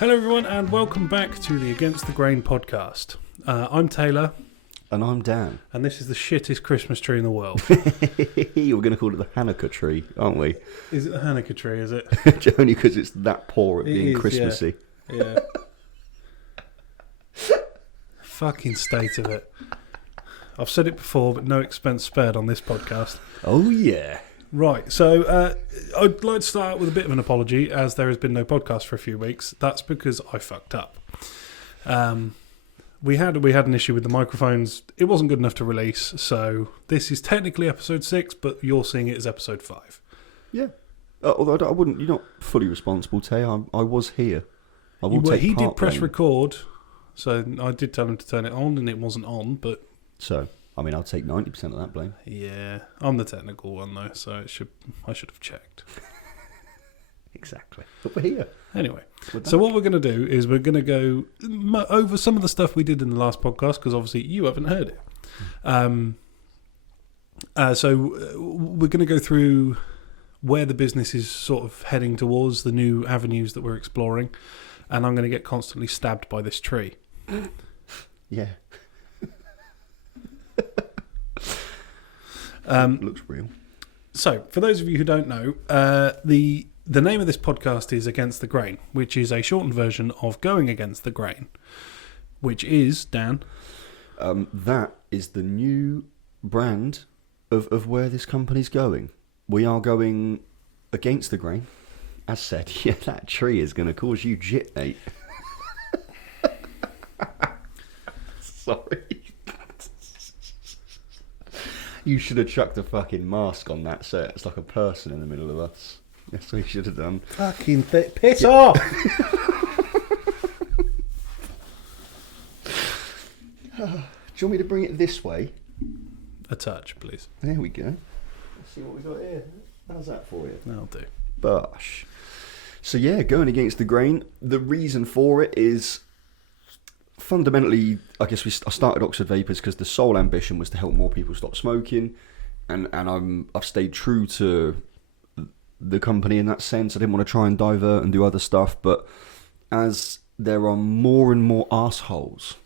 Hello everyone and welcome back to the Against the Grain podcast. I'm Taylor. And I'm Dan. And this is the shittest Christmas tree in the world. We're going to call it the Hanukkah tree, aren't we? Is it the Hanukkah tree, is it? Only because it's that poor at being Christmassy. Yeah. Fucking state of it. I've said it before, but no expense spared on this podcast. Oh, yeah. Right, so I'd like to start out with a bit of an apology, as there has been no podcast for a few weeks. That's because I fucked up. We had an issue with the microphones. It wasn't good enough to release, so this is technically episode 6, but you're seeing it as episode 5. Yeah. Although I wouldn't, you're not fully responsible, Tay. I was here. I will take He part did press blame. record, so I did tell him to turn it on, and it wasn't on, but... So, I mean, I'll take 90% of that blame. Yeah, I'm the technical one, though, so I should have checked. Exactly. But we're here. Anyway, so what we're going to do is we're going to go over some of the stuff we did in the last podcast, because obviously you haven't heard it. So we're going to go through where the business is sort of heading towards, the new avenues that we're exploring, and I'm going to get constantly stabbed by this tree. Yeah. Looks real. So, for those of you who don't know, the name of this podcast is Against the Grain, which is a shortened version of Going Against the Grain, which is, Dan? That is the new brand of where this company's going. We are going against the grain. As said, yeah, that tree is going to cause you jit, mate. Sorry. You should have chucked a fucking mask on that so it's like a person in the middle of us. That's what you should have done. Fucking piss off! Do you want me to bring it this way? A touch, please. There we go. Let's see what we got here. How's that for you? That'll do. Bosh. So yeah, going against the grain. The reason for it is fundamentally, I guess I started Oxford Vapors because the sole ambition was to help more people stop smoking, and I've stayed true to the company in that sense. I didn't want to try and divert and do other stuff, but as there are more and more arseholes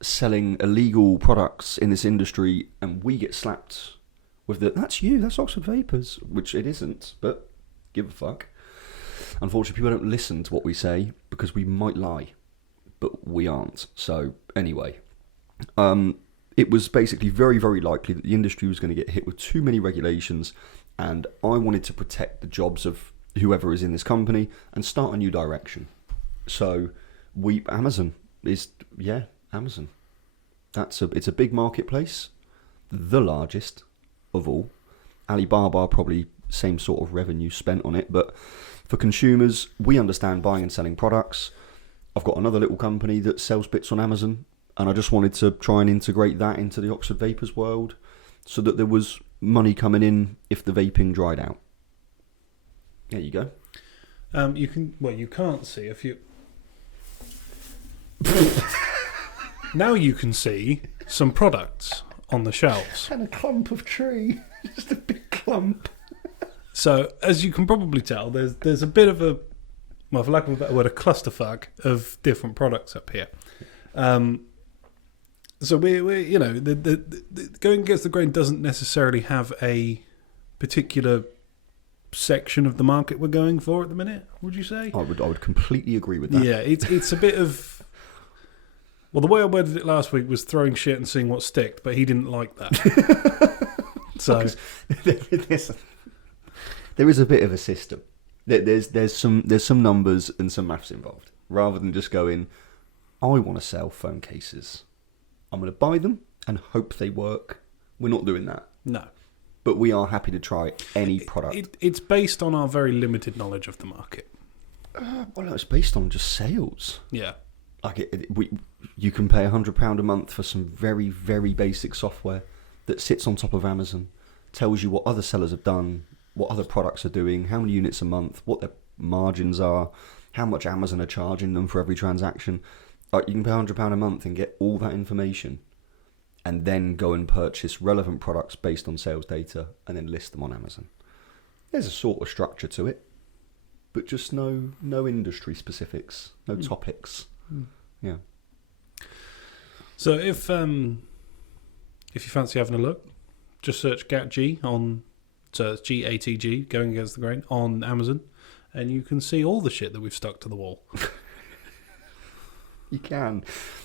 selling illegal products in this industry, and we get slapped with that's Oxford Vapors, which it isn't, but give a fuck. Unfortunately, people don't listen to what we say because we might lie, but we aren't. So anyway, it was basically very, very likely that the industry was going to get hit with too many regulations, and I wanted to protect the jobs of whoever is in this company and start a new direction. So Amazon. It's a big marketplace, the largest of all. Alibaba probably same sort of revenue spent on it, but for consumers, we understand buying and selling products. I've got another little company that sells bits on Amazon, and I just wanted to try and integrate that into the Oxford Vapors world so that there was money coming in if the vaping dried out. There you go. You can't see if you... Now you can see some products on the shelves. And a clump of tree. Just a big clump. So, as you can probably tell, there's a bit of a, well, for lack of a better word, a clusterfuck of different products up here. So we the Going Against the Grain doesn't necessarily have a particular section of the market we're going for at the minute. Would you say? I would completely agree with that. Yeah, it's a bit of. Well, the way I worded it last week was throwing shit and seeing what sticked, but he didn't like that. So there is a bit of a system. There's some numbers and some maths involved. Rather than just going, I want to sell phone cases. I'm going to buy them and hope they work. We're not doing that. No. But we are happy to try any product. It's based on our very limited knowledge of the market. Well, it's based on just sales. Yeah. Like you can pay £100 a month for some very, very basic software that sits on top of Amazon, tells you what other sellers have done, what other products are doing, how many units a month, what their margins are, how much Amazon are charging them for every transaction. You can pay £100 a month and get all that information, and then go and purchase relevant products based on sales data and then list them on Amazon. There's a sort of structure to it, but just no industry specifics, no topics. Yeah. So if you fancy having a look, just search GATG on, so it's GATG, Going Against the Grain, on Amazon, and you can see all the shit that we've stuck to the wall. You can.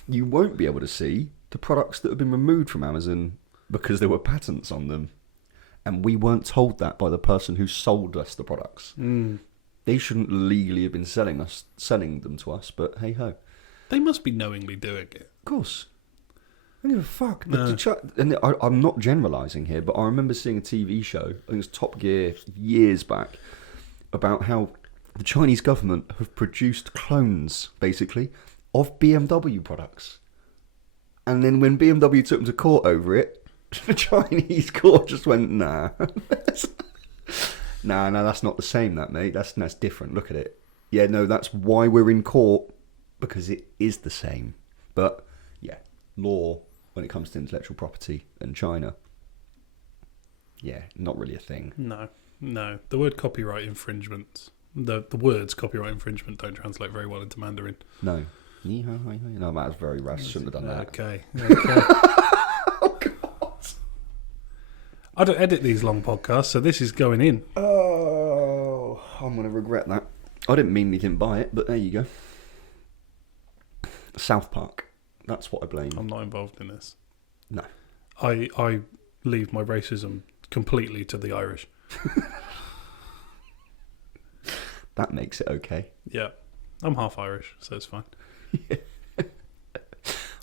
You won't be able to see the products that have been removed from Amazon because there were patents on them. And we weren't told that by the person who sold us the products. They shouldn't legally have been selling them to us, but hey ho. They must be knowingly doing it. Of course. I don't give a fuck. No. And I'm not generalising here, but I remember seeing a TV show, I think it was Top Gear, years back, about how the Chinese government have produced clones, basically, of BMW products. And then when BMW took them to court over it, the Chinese court just went, nah. Nah, that's not the same, that, mate. That's different. Look at it. Yeah, no, that's why we're in court, because it is the same. But, yeah, law, when it comes to intellectual property and China, yeah, not really a thing. No. The word copyright infringement, the words copyright infringement don't translate very well into Mandarin. No. No, that was very rash. Shouldn't have done that. Okay. Oh, God. I don't edit these long podcasts, so this is going in. Oh, I'm going to regret that. I didn't mean we didn't buy it, but there you go. South Park. That's what I blame. I'm not involved in this. No. I leave my racism completely to the Irish. That makes it okay. Yeah. I'm half Irish, so it's fine.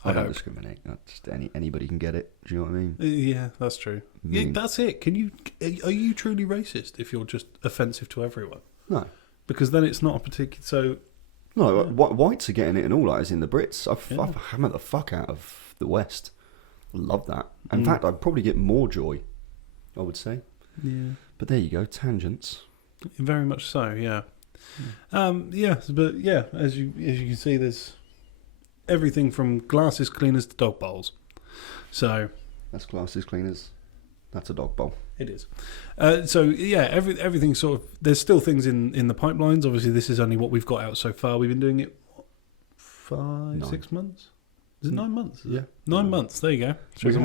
I don't discriminate. Just anybody can get it. Do you know what I mean? Yeah, that's true. Yeah, that's it. Are you truly racist if you're just offensive to everyone? No. Because then it's not a particular... So... No, whites are getting it and all that, as in the Brits. I've hammered the fuck out of the West. I love that. In fact, I'd probably get more joy, I would say. Yeah. But there you go, tangents. Very much so, yeah. But yeah, as you can see, there's everything from glasses cleaners to dog bowls. So that's glasses cleaners. That's a dog bowl. It is. So yeah, everything sort of. There's still things in the pipelines. Obviously, this is only what we've got out so far. We've been doing it 6 months. Is it 9 months? Yeah, 9 months. There you go. Shows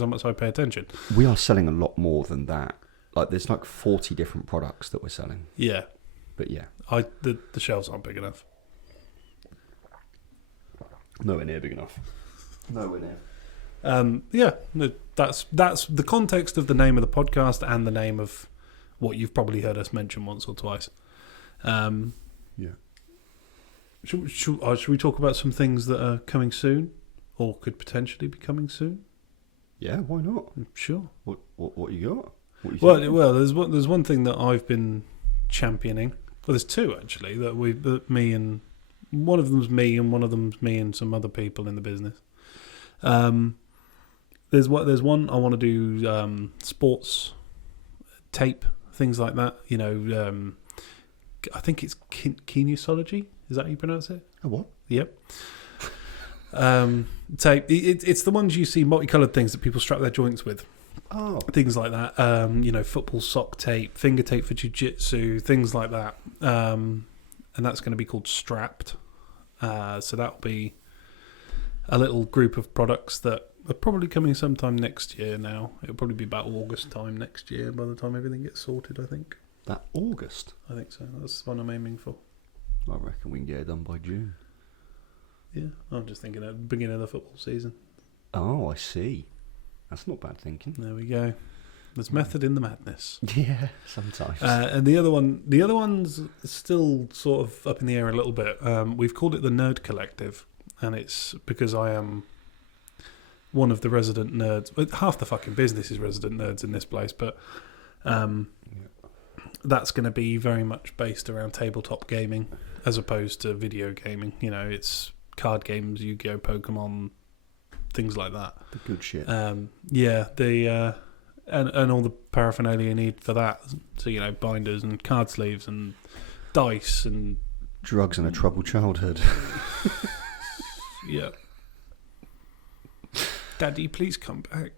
how much I pay attention. We are selling a lot more than that. Like there's like 40 different products that we're selling. Yeah. But yeah, the shelves aren't big enough. Nowhere near big enough. Nowhere near. That's the context of the name of the podcast and the name of what you've probably heard us mention once or twice. Yeah. Should we talk about some things that are coming soon, or could potentially be coming soon? Yeah, why not? Sure. What you got? What you well, there's one thing that I've been championing. Well, there's two actually that me and one of them's me and one of them's me and some other people in the business. There's one I want to do sports tape, things like that. You know, I think it's kinesiology. Is that how you pronounce it? Oh, what? Yep. Tape. It's the ones you see multicolored things that people strap their joints with. Oh. Things like that. Football sock tape, finger tape for jiu-jitsu, things like that. And that's going to be called Strapped. So that'll be a little group of products that are probably coming sometime next year now. It'll probably be about August time next year by the time everything gets sorted, I think. That August? I think so. That's the one I'm aiming for. I reckon we can get it done by June. Yeah, I'm just thinking at the beginning of the football season. Oh, I see. That's not bad thinking. There we go. There's method in the madness. Yeah, sometimes. And the other one's still sort of up in the air a little bit. We've called it the Nerd Collective, and it's because I am one of the resident nerds. Half the fucking business is resident nerds in this place, but that's going to be very much based around tabletop gaming as opposed to video gaming. You know, it's card games, Yu-Gi-Oh, Pokemon, things like that. The good shit. And all the paraphernalia you need for that. So, you know, binders and card sleeves and dice and drugs and a troubled childhood. Yeah. Daddy, please come back.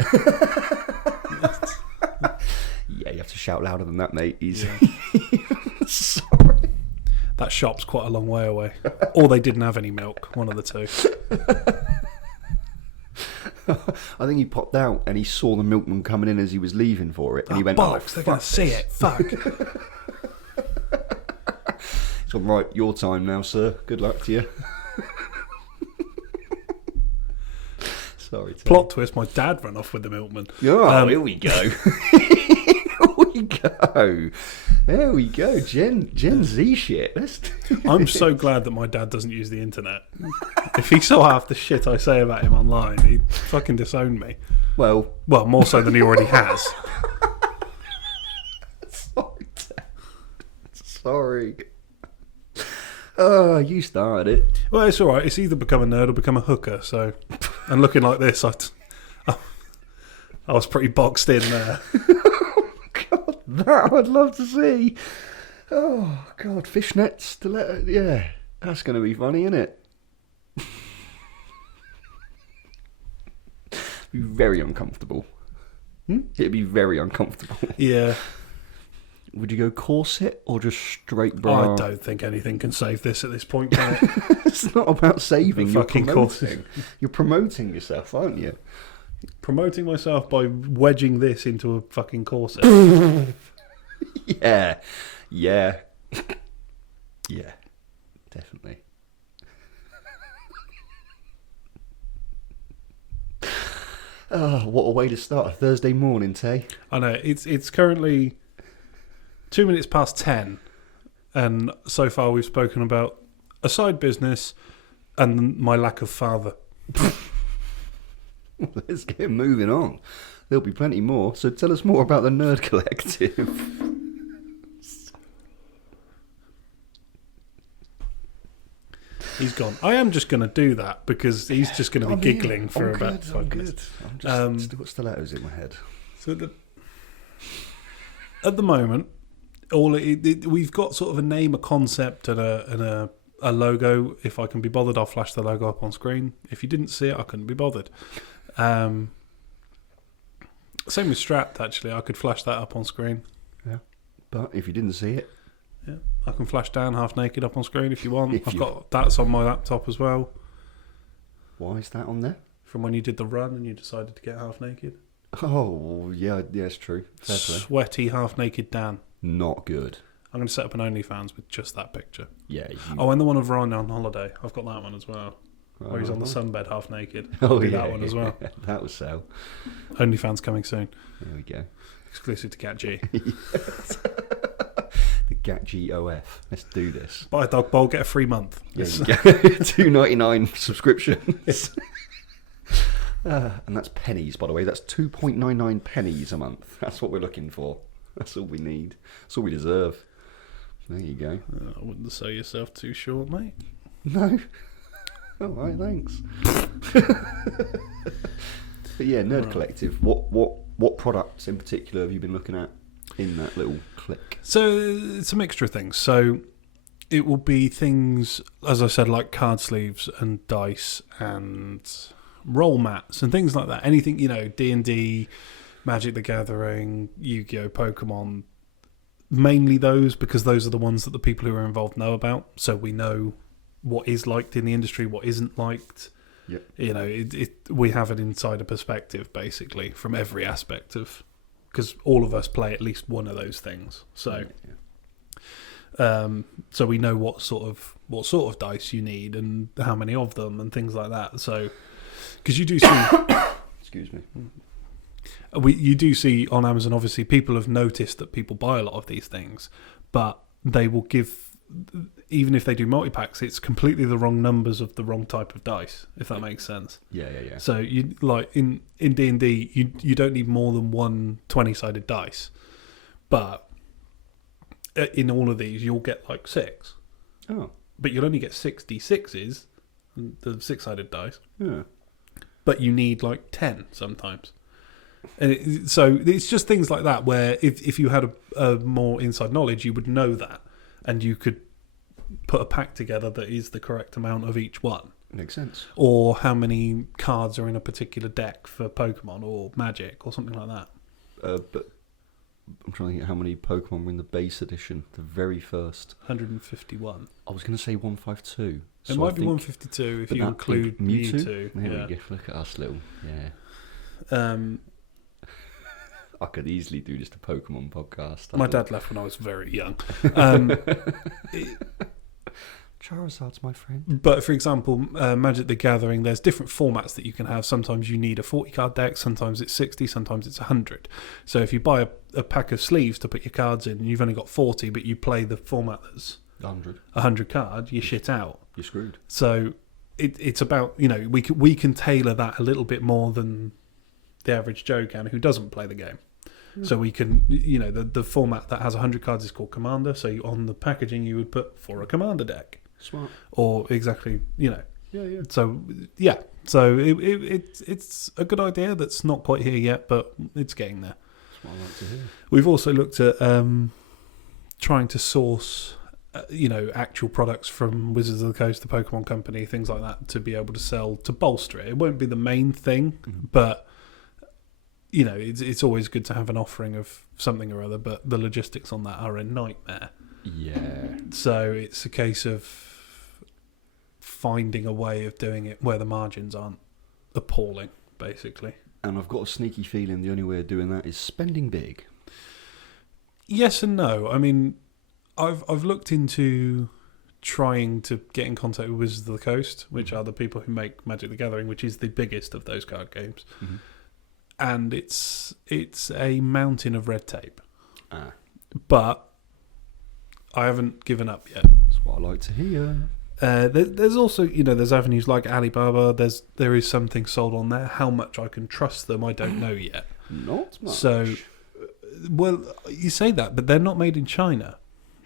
Yeah, you have to shout louder than that, mate. He's yeah. sorry. that shop's quite a long way away. Or they didn't have any milk, one of the two. I think he popped out and he saw the milkman coming in as he was leaving for it, and he went, bollocks, they're going fuck to see this." it, fuck. He's gone, "Right, your time now, sir. Good luck to you." Sorry, Tim. Plot twist, my dad ran off with the milkman. Oh, here we go. There we go. Gen Z shit. I'm so glad that my dad doesn't use the internet. If he saw half the shit I say about him online, he'd fucking disown me. Well, more so than he already has. sorry, Dad. Sorry. Oh, you started it. Well, it's all right. It's either become a nerd or become a hooker. So, and looking like this, I was pretty boxed in there. God, that I'd love to see. Oh God, fishnets, stiletto. Yeah, that's going to be funny, isn't it? Be very uncomfortable. It'd be very uncomfortable. Yeah. Would you go corset or just straight bra? I don't think anything can save this at this point, can it? It's not about saving. You're Fucking promoting. You're promoting yourself, aren't you? Promoting myself by wedging this into a fucking corset. Yeah, definitely. Oh, what a way to start a Thursday morning, Tay. I know, it's currently 2 minutes past 10, and so far we've spoken about a side business and my lack of father. Let's get moving on. There'll be plenty more, so tell us more about the Nerd Collective. He's gone. I am just going to do that because he's just going to be giggling for about 5 minutes. I'm just still got stilettos in my head. So at the moment, we've got sort of a name, a concept, and a logo. If I can be bothered, I'll flash the logo up on screen. If you didn't see it, I couldn't be bothered. Same with Strapped, actually. I could flash that up on screen. Yeah, but if you didn't see it, yeah, I can flash down half naked up on screen if you want. I've got that's on my laptop as well. Why is that on there? From when you did the run and you decided to get half naked. Oh, yeah, it's true. Fair play. Sweaty half naked Dan. Not good. I'm going to set up an OnlyFans with just that picture. Yeah. Oh, and the one of Ryan on holiday. I've got that one as well. Where he's on the sunbed half naked. Oh, do yeah, that one as well. That was sell. OnlyFans coming soon. There we go. Exclusive to GATG. The GATG OF. Let's do this. Buy a dog bowl, get a free month. There you go. $2.99 subscriptions. And that's pennies, by the way. That's 2.99 pennies a month. That's what we're looking for. That's all we need. That's all we deserve. There you go. I wouldn't sell yourself too short, mate. No. All right, thanks. But yeah, Nerd Collective. What products in particular have you been looking at in that little click? So it's a mixture of things. So it will be things, as I said, like card sleeves and dice and roll mats and things like that. Anything, D&D, Magic the Gathering, Yu-Gi-Oh, Pokemon. Mainly those, because those are the ones that the people who are involved know about. So we know what is liked in the industry, what isn't liked. Yep. We have an insider perspective, basically, from every aspect of... Because all of us play at least one of those things. So... Yeah. So we know what sort of dice you need and how many of them and things like that. So, because you do see, Excuse me. you do see on Amazon. Obviously, people have noticed that people buy a lot of these things, but they will give, even if they do multi packs, it's completely the wrong numbers of the wrong type of dice. If that makes sense. Yeah. So you like in D&D, you don't need more than one 20-sided dice, but in all of these, you'll get like 6. Oh. But you'll only get 6 D6s, the 6-sided dice. Yeah. But you need like 10 sometimes. And so it's just things like that where if you had a more inside knowledge, you would know that. And you could put a pack together that is the correct amount of each one. Makes sense. Or how many cards are in a particular deck for Pokemon or Magic or something like that. But I'm trying to think how many Pokemon were in the base edition, the very first. 151. I was going to say 152. It might be 152 if you include Mewtwo. There we go. Look at us little. Yeah. I could easily do just a Pokemon podcast. My dad left when I was very young. Charizard's my friend. But for example, Magic the Gathering, there's different formats that you can have. Sometimes you need a 40 card deck, sometimes it's 60, sometimes it's 100. So if you buy a pack of sleeves to put your cards in and you've only got 40, but you play the format that's 100 card, you're shit out. You're screwed. So it's about, we can tailor that a little bit more than the average Joe can who doesn't play the game. So we can, the format that has 100 cards is called Commander. So on the packaging, you would put for a Commander deck. Smart. Or exactly, Yeah. So, yeah. So it's a good idea that's not quite here yet, but it's getting there. That's what I like to hear. We've also looked at trying to source, actual products from Wizards of the Coast, the Pokemon Company, things like that, to be able to sell, to bolster it. It won't be the main thing, but... it's always good to have an offering of something or other, but the logistics on that are a nightmare. Yeah. So it's a case of finding a way of doing it where the margins aren't appalling, basically. And I've got a sneaky feeling the only way of doing that is spending big. Yes and no. I mean, I've looked into trying to get in contact with Wizards of the Coast, which are the people who make Magic the Gathering, which is the biggest of those card games. Mm-hmm. And it's a mountain of red tape. But I haven't given up yet. That's what I like to hear. There's also, there's avenues like Alibaba. There is something sold on there. How much I can trust them, I don't know yet. Not much. So, well, you say that, but they're not made in China,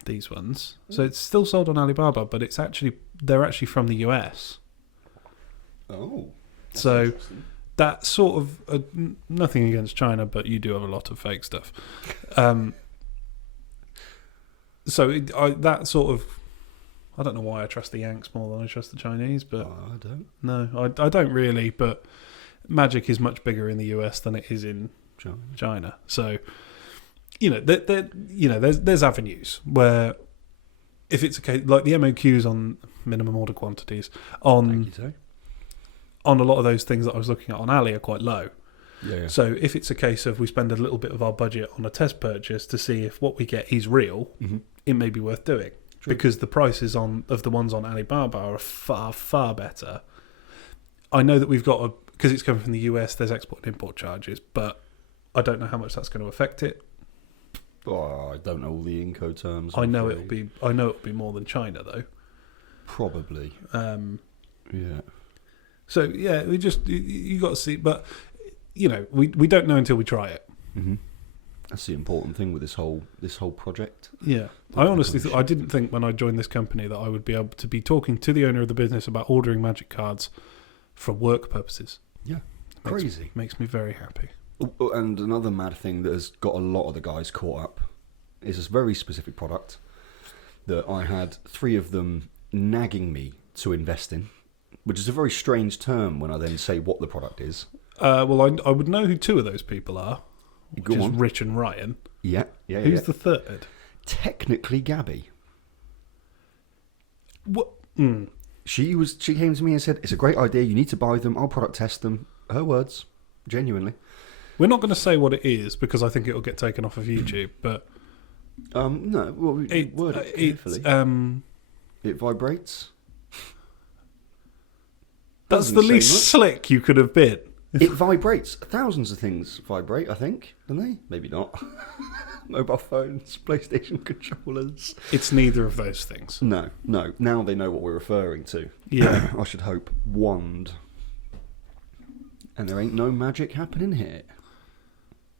these ones. So it's still sold on Alibaba, but they're actually from the US. Oh. So that sort of nothing against China, but you do have a lot of fake stuff. That sort of, I don't know why I trust the Yanks more than I trust the Chinese, but I don't. No, I don't really. But Magic is much bigger in the US than it is in China. So there's avenues where if it's a case like the MOQs on minimum order quantities on a lot of those things that I was looking at on Ali are quite low. Yeah. So if it's a case of we spend a little bit of our budget on a test purchase to see if what we get is real, it may be worth doing. True. Because the prices of the ones on Alibaba are far, far better. I know that we've got because it's coming from the US, there's export and import charges, but I don't know how much that's going to affect it. Oh, I don't know all the Incoterms. I know it'll be more than China though. Probably. Yeah. So yeah, you got to see, but we don't know until we try it. Mm-hmm. That's the important thing with this whole project. Yeah, I honestly I didn't think when I joined this company that I would be able to be talking to the owner of the business about ordering Magic cards for work purposes. Yeah, crazy. Makes me very happy. And another mad thing that has got a lot of the guys caught up is this very specific product that I had 3 of them nagging me to invest in, which is a very strange term when I then say what the product is. Well, I would know who 2 of those people are, which is Rich and Ryan. Yeah. Who's the third? Technically Gabby. What? She came to me and said, it's a great idea, you need to buy them, I'll product test them. Her words, genuinely. We're not going to say what it is because I think it'll get taken off of YouTube, but... no, well, word it carefully. It vibrates. That's the least slick you could have been. It vibrates. Thousands of things vibrate, I think, don't they? Maybe not. Mobile phones, PlayStation controllers. It's neither of those things. No. Now they know what we're referring to. Yeah. I should hope. Wand. And there ain't no magic happening here.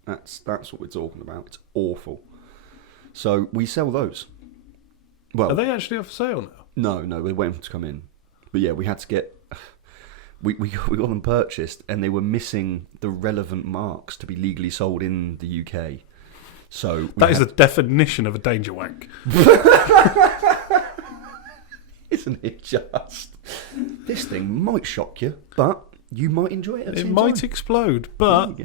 That's what we're talking about. It's awful. So we sell those. Well, are they actually up for sale now? No, we're waiting for them to come in. But yeah, we had to get... We got them purchased, and they were missing the relevant marks to be legally sold in the UK. So that is the definition of a danger wank. Isn't it just? This thing might shock you, but you might enjoy it at the same time. It might explode, but...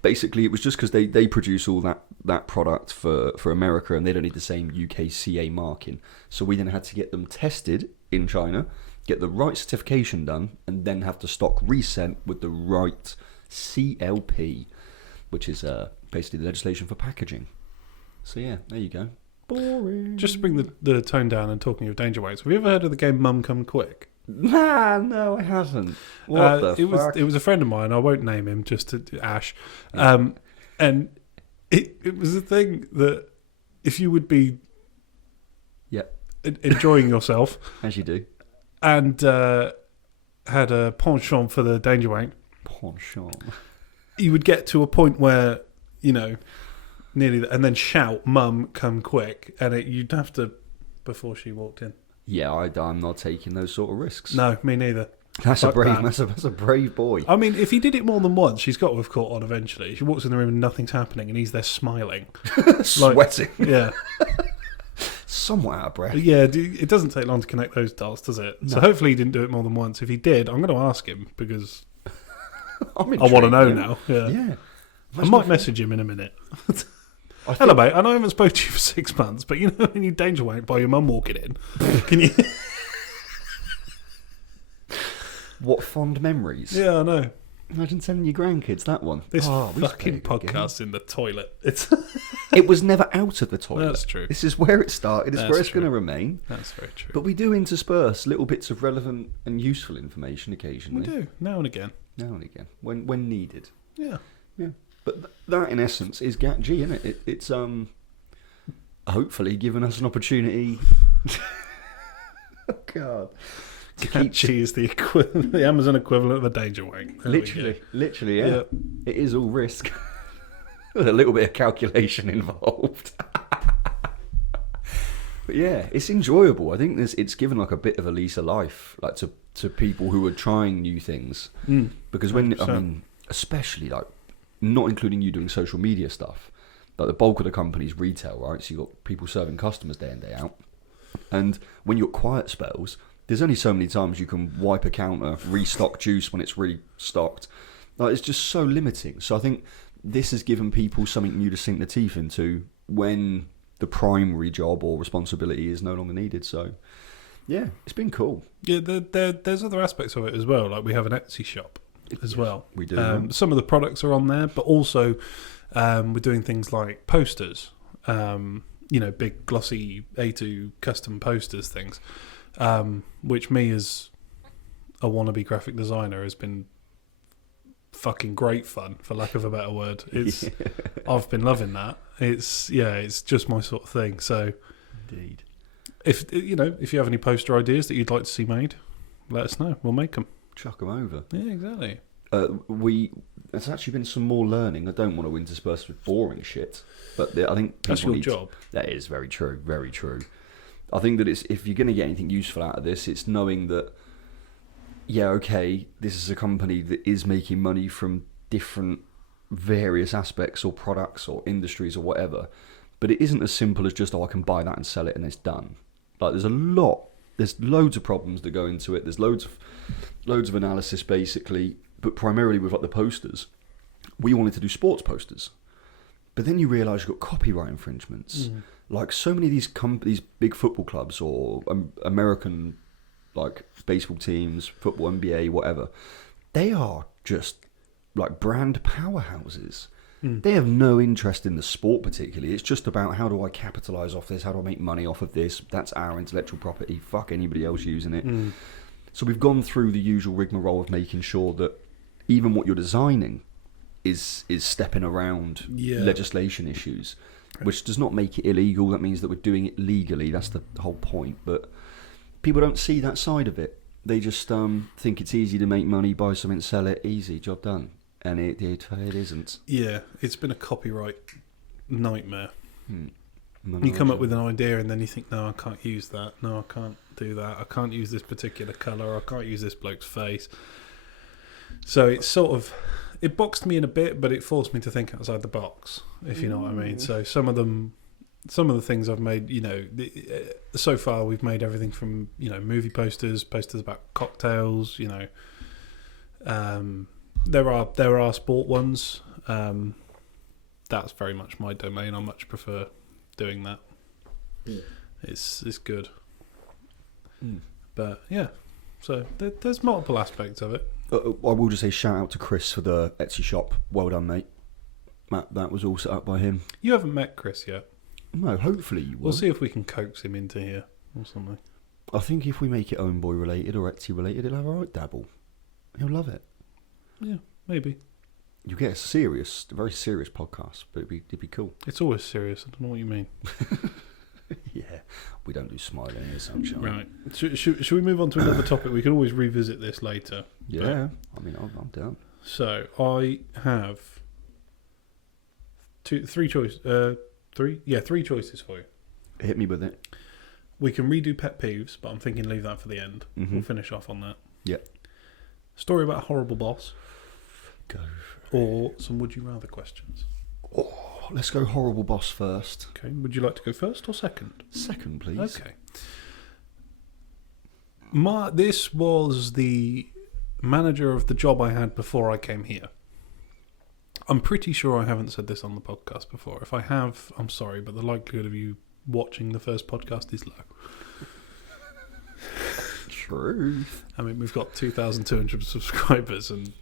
Basically, it was just because they produce all that product for America, and they don't need the same UKCA marking. So we then had to get them tested in China, get the right certification done, and then have the stock resent with the right CLP, which is basically the legislation for packaging. So yeah, there you go. Boring. Just to bring the tone down and talking of danger weights, have you ever heard of the game Mum Come Quick? Nah, no, I haven't. What the fuck? It was a friend of mine. I won't name him, just to Ash. And it was a thing that if you would be enjoying yourself, as you do, and had a penchant for the danger weight, you would get to a point where, you know, nearly, and then shout, "Mum, come quick," and you'd have to, before she walked in. Yeah, I'm not taking those sort of risks. No, me neither. That's a brave boy. I mean, if he did it more than once, she's got to have caught on eventually. She walks in the room and nothing's happening, and he's there smiling, sweating. Yeah, somewhat out of breath. Yeah, it doesn't take long to connect those dots, does it? No. So hopefully he didn't do it more than once. If he did, I'm going to ask him because I want to know now. Yeah. I might message him in a minute. Hello, mate. I know I haven't spoken to you for 6 months, but you know when you danger wank by your mum walking in, can you? What fond memories? Yeah, I know. Imagine telling your grandkids that one. This fucking podcast in the toilet. It was never out of the toilet. That's true. This is where it started. It's where it's going to remain. That's very true. But we do intersperse little bits of relevant and useful information occasionally. We do, now and again. Now and again, when needed. Yeah. But that, in essence, is GATG, isn't it? It's hopefully given us an opportunity. Oh God. GATG is the Amazon equivalent of a danger wank. Literally, yeah. It is all risk. With a little bit of calculation involved. But yeah, it's enjoyable. I think it's given like a bit of a lease of life, like to people who are trying new things. Because especially like, not including you doing social media stuff, but the bulk of the company's retail, right? So you've got people serving customers day in, day out. And when you're at quiet spells, there's only so many times you can wipe a counter, restock juice when it's really stocked. Like, it's just so limiting. So I think this has given people something new to sink their teeth into when the primary job or responsibility is no longer needed. So yeah, it's been cool. Yeah, there's other aspects of it as well. Like we have an Etsy shop as well. We do. Some of the products are on there, but also we're doing things like posters. Big glossy A2 custom posters things, which me as a wannabe graphic designer has been fucking great fun, for lack of a better word. I've been loving that. It's just my sort of thing. So indeed, if you have any poster ideas that you'd like to see made, let us know. We'll make them. Chuck them over. Yeah, exactly. There's actually been some more learning. I don't want to intersperse with boring shit, but I think that's your job. That is very true. Very true. I think that if you're going to get anything useful out of this, it's knowing that, this is a company that is making money from different various aspects or products or industries or whatever, but it isn't as simple as just, I can buy that and sell it and it's done. Like there's loads of problems that go into it. There's loads of analysis basically, but primarily with like the posters. We wanted to do sports posters, but then you realise you've got copyright infringements. Like so many of these big football clubs or American like baseball teams, football, NBA, whatever, they are just like brand powerhouses. They have no interest in the sport particularly. It's just about, how do I capitalise off this? How do I make money off of this? That's our intellectual property. Fuck anybody else using it. So we've gone through the usual rigmarole of making sure that even what you're designing is stepping around legislation issues, which does not make it illegal. That means that we're doing it legally. That's the whole point. But people don't see that side of it. They just think it's easy to make money, buy something, sell it, easy, job done. And it isn't. Yeah, it's been a copyright nightmare. You come up with an idea and then you think, no, I can't use that. No, I can't do that. I can't use this particular colour. I can't use this bloke's face. So it's sort of, it boxed me in a bit, but it forced me to think outside the box, if you know what I mean. So some of the things I've made, so far we've made everything from, movie posters about cocktails, there are sport ones, That's very much my domain. I much prefer doing that. Yeah. It's good. But yeah, so there's multiple aspects of it. I will just say shout out to Chris for the Etsy shop. Well done, mate. That was all set up by him. You haven't met Chris yet. No, hopefully you will. We'll see if we can coax him into here or something. I think if we make it Own Boy related or Etsy related, he'll have a right dabble. He'll love it. Yeah, maybe. You get a very serious podcast, but it'd be cool. It's always serious. I don't know what you mean. Yeah, we don't do smiling here, sunshine. Right. Should we move on to another topic? We can always revisit this later. Yeah, I mean, I'm down. So I have three choices for you. Hit me with it. We can redo pet peeves, but I'm thinking leave that for the end. Mm-hmm. We'll finish off on that. Yeah. Story about a horrible boss. Go. Or some would you rather questions. Oh, let's go horrible boss first. Okay. Would you like to go first or second? Second, please. Okay. This was the manager of the job I had before I came here. I'm pretty sure I haven't said this on the podcast before. If I have, I'm sorry, but the likelihood of you watching the first podcast is low. True. I mean, we've got 2,200 subscribers and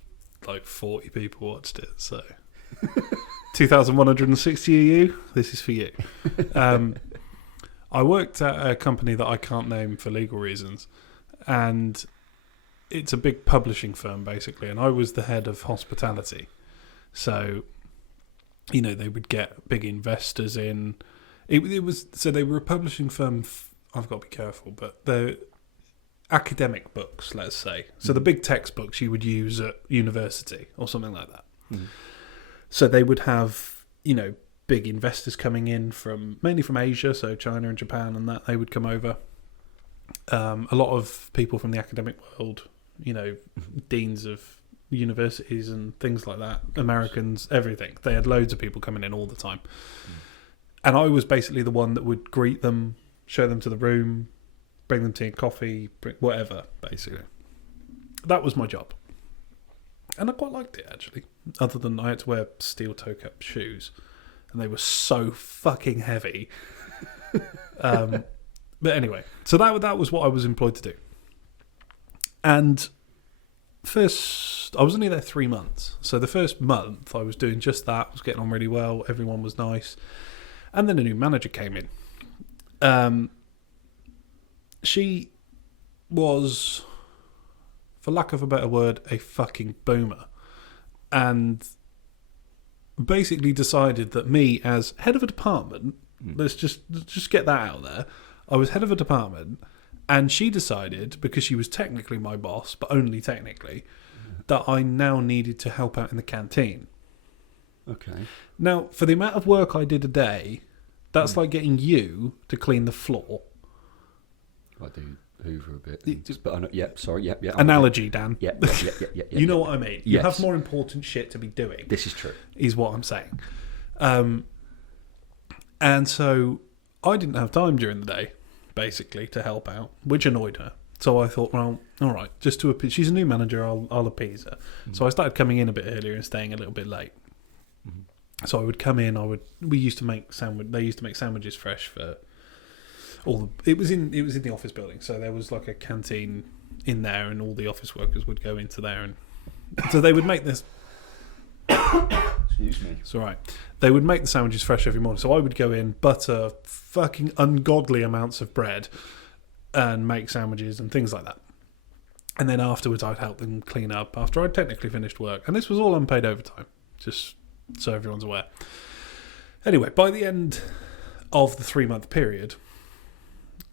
like 40 people watched it, so 2,160 of you, this is for you. I worked at a company that I can't name for legal reasons, and it's a big publishing firm basically, and I was the head of hospitality. So, you know, they would get big investors in. They were a publishing firm. I've got to be careful, but they're academic books, let's say. So the big textbooks you would use at university or something like that. So they would have, you know, big investors coming in mainly from Asia, so China and Japan, and that they would come over. A lot of people from the academic world, you know, deans of universities and things like that, Americans, everything. They had loads of people coming in all the time. And I was basically the one that would greet them, show them to the room, bring them tea and coffee, whatever, basically. That was my job. And I quite liked it, actually. Other than I had to wear steel toe-cap shoes. And they were so fucking heavy. But anyway, so that was what I was employed to do. And first, I was only there 3 months. So the first month, I was doing just that. I was getting on really well. Everyone was nice. And then a new manager came in. She was, for lack of a better word, a fucking boomer. And basically decided that me, as head of a department, let's just get that out there. I was head of a department, and she decided, because she was technically my boss, but only technically, that I now needed to help out in the canteen. Okay. Now, for the amount of work I did a day, that's like getting you to clean the floor. I do hoover a bit. But I know, yeah. Analogy, Dan. Yeah. You know what I mean. You Yes. have more important shit to be doing. This is true. Is what I'm saying. And so I didn't have time during the day, basically, to help out, which annoyed her. So I thought, well, all right, just to appease. She's a new manager. I'll appease her. So I started coming in a bit earlier and staying a little bit late. So I would come in. They used to make sandwiches fresh for all. It was in the office building, so there was like a canteen in there, and all the office workers would go into there, and so they would make this. Excuse me. It's all right. They would make the sandwiches fresh every morning. So I would go in, butter fucking ungodly amounts of bread, and make sandwiches and things like that. And then afterwards, I'd help them clean up after I'd technically finished work, and this was all unpaid overtime, just so everyone's aware. Anyway, by the end of the 3-month period.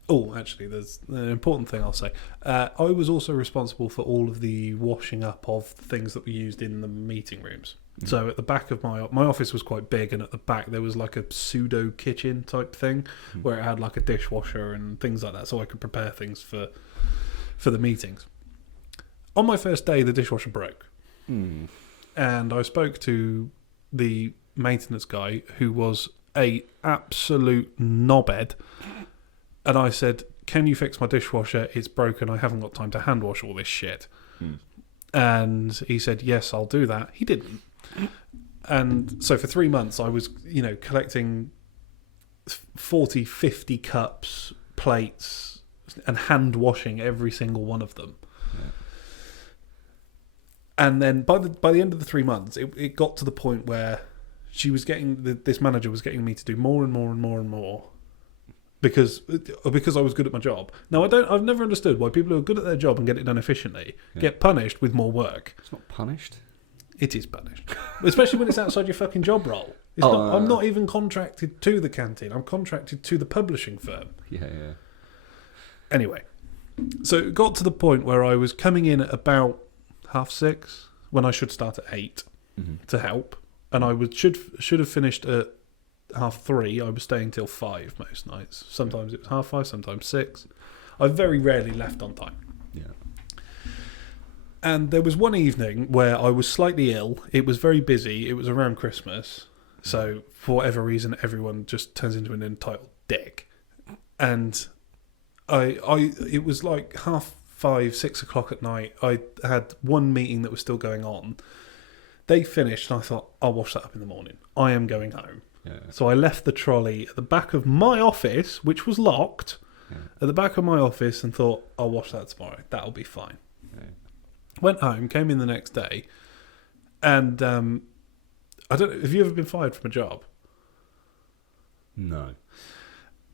Oh, actually, there's an important thing I'll say. I was also responsible for all of the washing up of the things that we used in the meeting rooms. So at the back of my office was quite big, and at the back there was like a pseudo kitchen type thing where it had like a dishwasher and things like that, so I could prepare things for the meetings. On my first day, the dishwasher broke, and I spoke to the maintenance guy, who was a absolute knobhead. And I said, can you fix my dishwasher? It's broken. I haven't got time to hand wash all this shit. And he said, yes, I'll do that. He didn't. And so for 3 months, I was, collecting 40, 50 cups, plates, and hand washing every single one of them. Yeah. And then by the end of the 3 months, it got to the point where she was this manager was getting me to do more and more and more and more, because I was good at my job. Now I've never understood why people who are good at their job and get it done efficiently get punished with more work. It's not punished. It is punished, especially when it's outside your fucking job role. I'm not even contracted to the canteen. I'm contracted to the publishing firm. Yeah. Anyway, so it got to the point where I was coming in at about 6:30 when I should start at 8 to help, and I should have finished at 3:30. I was staying till 5 most nights. Sometimes it was 5:30, sometimes 6. I very rarely left on time. Yeah. And there was one evening where I was slightly ill. It was very busy. It was around Christmas. So for whatever reason, everyone just turns into an entitled dick. And it was like 5:30, 6 o'clock at night. I had one meeting that was still going on. They finished, and I thought, I'll wash that up in the morning. I am going home. Yeah. So I left the trolley at the back of my office, which was locked, at the back of my office, and thought, I'll wash that tomorrow. That'll be fine. Yeah. Went home, came in the next day, and I don't know, have you ever been fired from a job? No.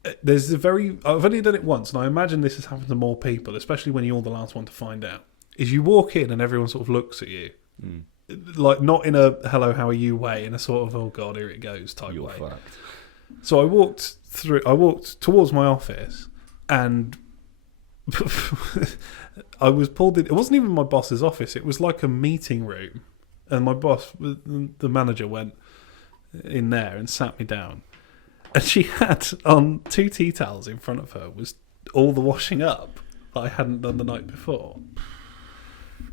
I've only done it once, and I imagine this has happened to more people, especially when you're the last one to find out, is you walk in and everyone sort of looks at you, like not in a hello, how are you way, in a sort of, oh God, here it goes type You're way. fucked. So I walked towards my office, and I was pulled in. It wasn't even my boss's office. It was like a meeting room. And my boss, the manager, went in there and sat me down. And she had on 2 tea towels in front of her was all the washing up that I hadn't done the night before.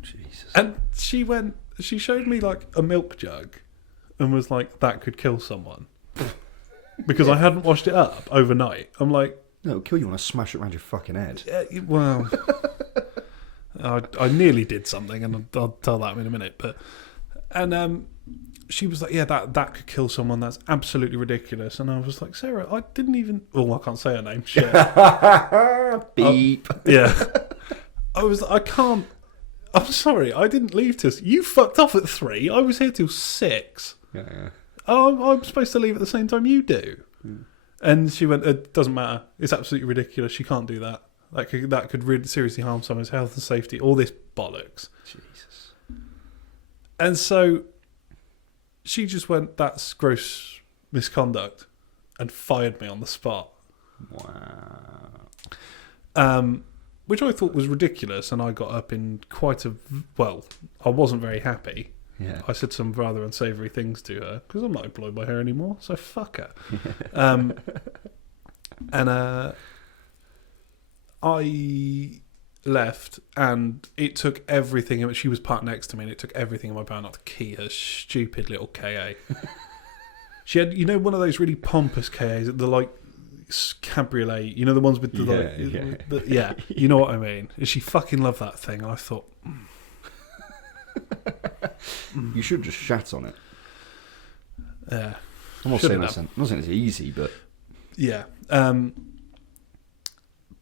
Jesus. And she showed me like a milk jug and was like, that could kill someone. Because I hadn't washed it up overnight. I'm like... No, it'll kill you when I smash it around your fucking head. Well, I nearly did something, and I'll tell that in a minute. And she was like, "Yeah, that could kill someone. That's absolutely ridiculous." And I was like, "Sarah, I didn't even. Oh, I can't say her name. Shit. Beep. Yeah. I can't. I'm sorry. I didn't leave till you fucked off at 3. I was here till 6. Yeah. Oh, I'm supposed to leave at the same time you do. And she went, it doesn't matter. It's absolutely ridiculous. You can't do that. That could really seriously harm someone's health and safety. All this bollocks. Jesus. And so she just went, that's gross misconduct, and fired me on the spot. Wow. Which I thought was ridiculous, and I got up in I wasn't very happy. Yeah. I said some rather unsavoury things to her, because I'm not employed by her anymore, so fuck her. And I left, and it took everything. She was parked next to me, and it took everything in my power not to key her stupid little KA. She had, one of those really pompous KAs, the like cabriolet, the ones with the Yeah. You know what I mean? And she fucking loved that thing. And I thought, You should just shat on it. yeah. I'm not saying it's easy, but yeah.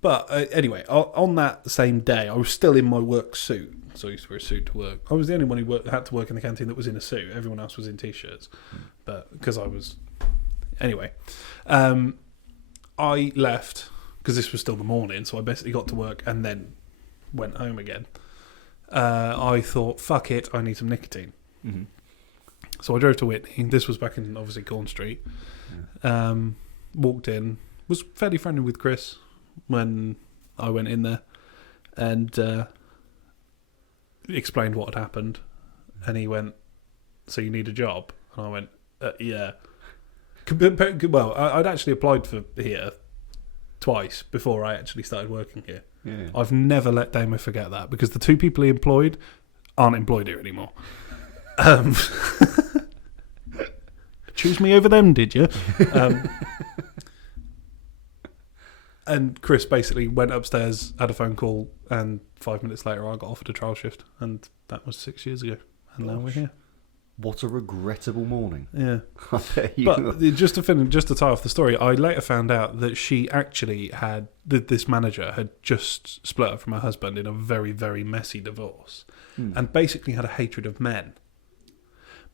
But anyway, on that same day, I was still in my work suit. So I used to wear a suit to work. I was the only one who had to work in the canteen that was in a suit. Everyone else was in t-shirts. But because I was... Anyway. I left because this was still the morning. So I basically got to work and then went home again. I thought, fuck it, I need some nicotine. Mm-hmm. So I drove to Whitney. This was back in, obviously, Corn Street. Yeah. Walked in. Was fairly friendly with Chris when I went in there. And explained what had happened. And he went, so you need a job? And I went, yeah. Well, I'd actually applied for here twice before I actually started working here. Yeah. I've never let Damo forget that, because the 2 people he employed aren't employed here anymore. Choose me over them, did you? And Chris basically went upstairs, had a phone call, and 5 minutes later I got offered a trial shift, and that was 6 years ago, and now we're here. What a regrettable morning. Yeah. I bet you. But just to tie off the story, I later found out that she actually had this manager had just split up from her husband in a very, very messy divorce, and basically had a hatred of men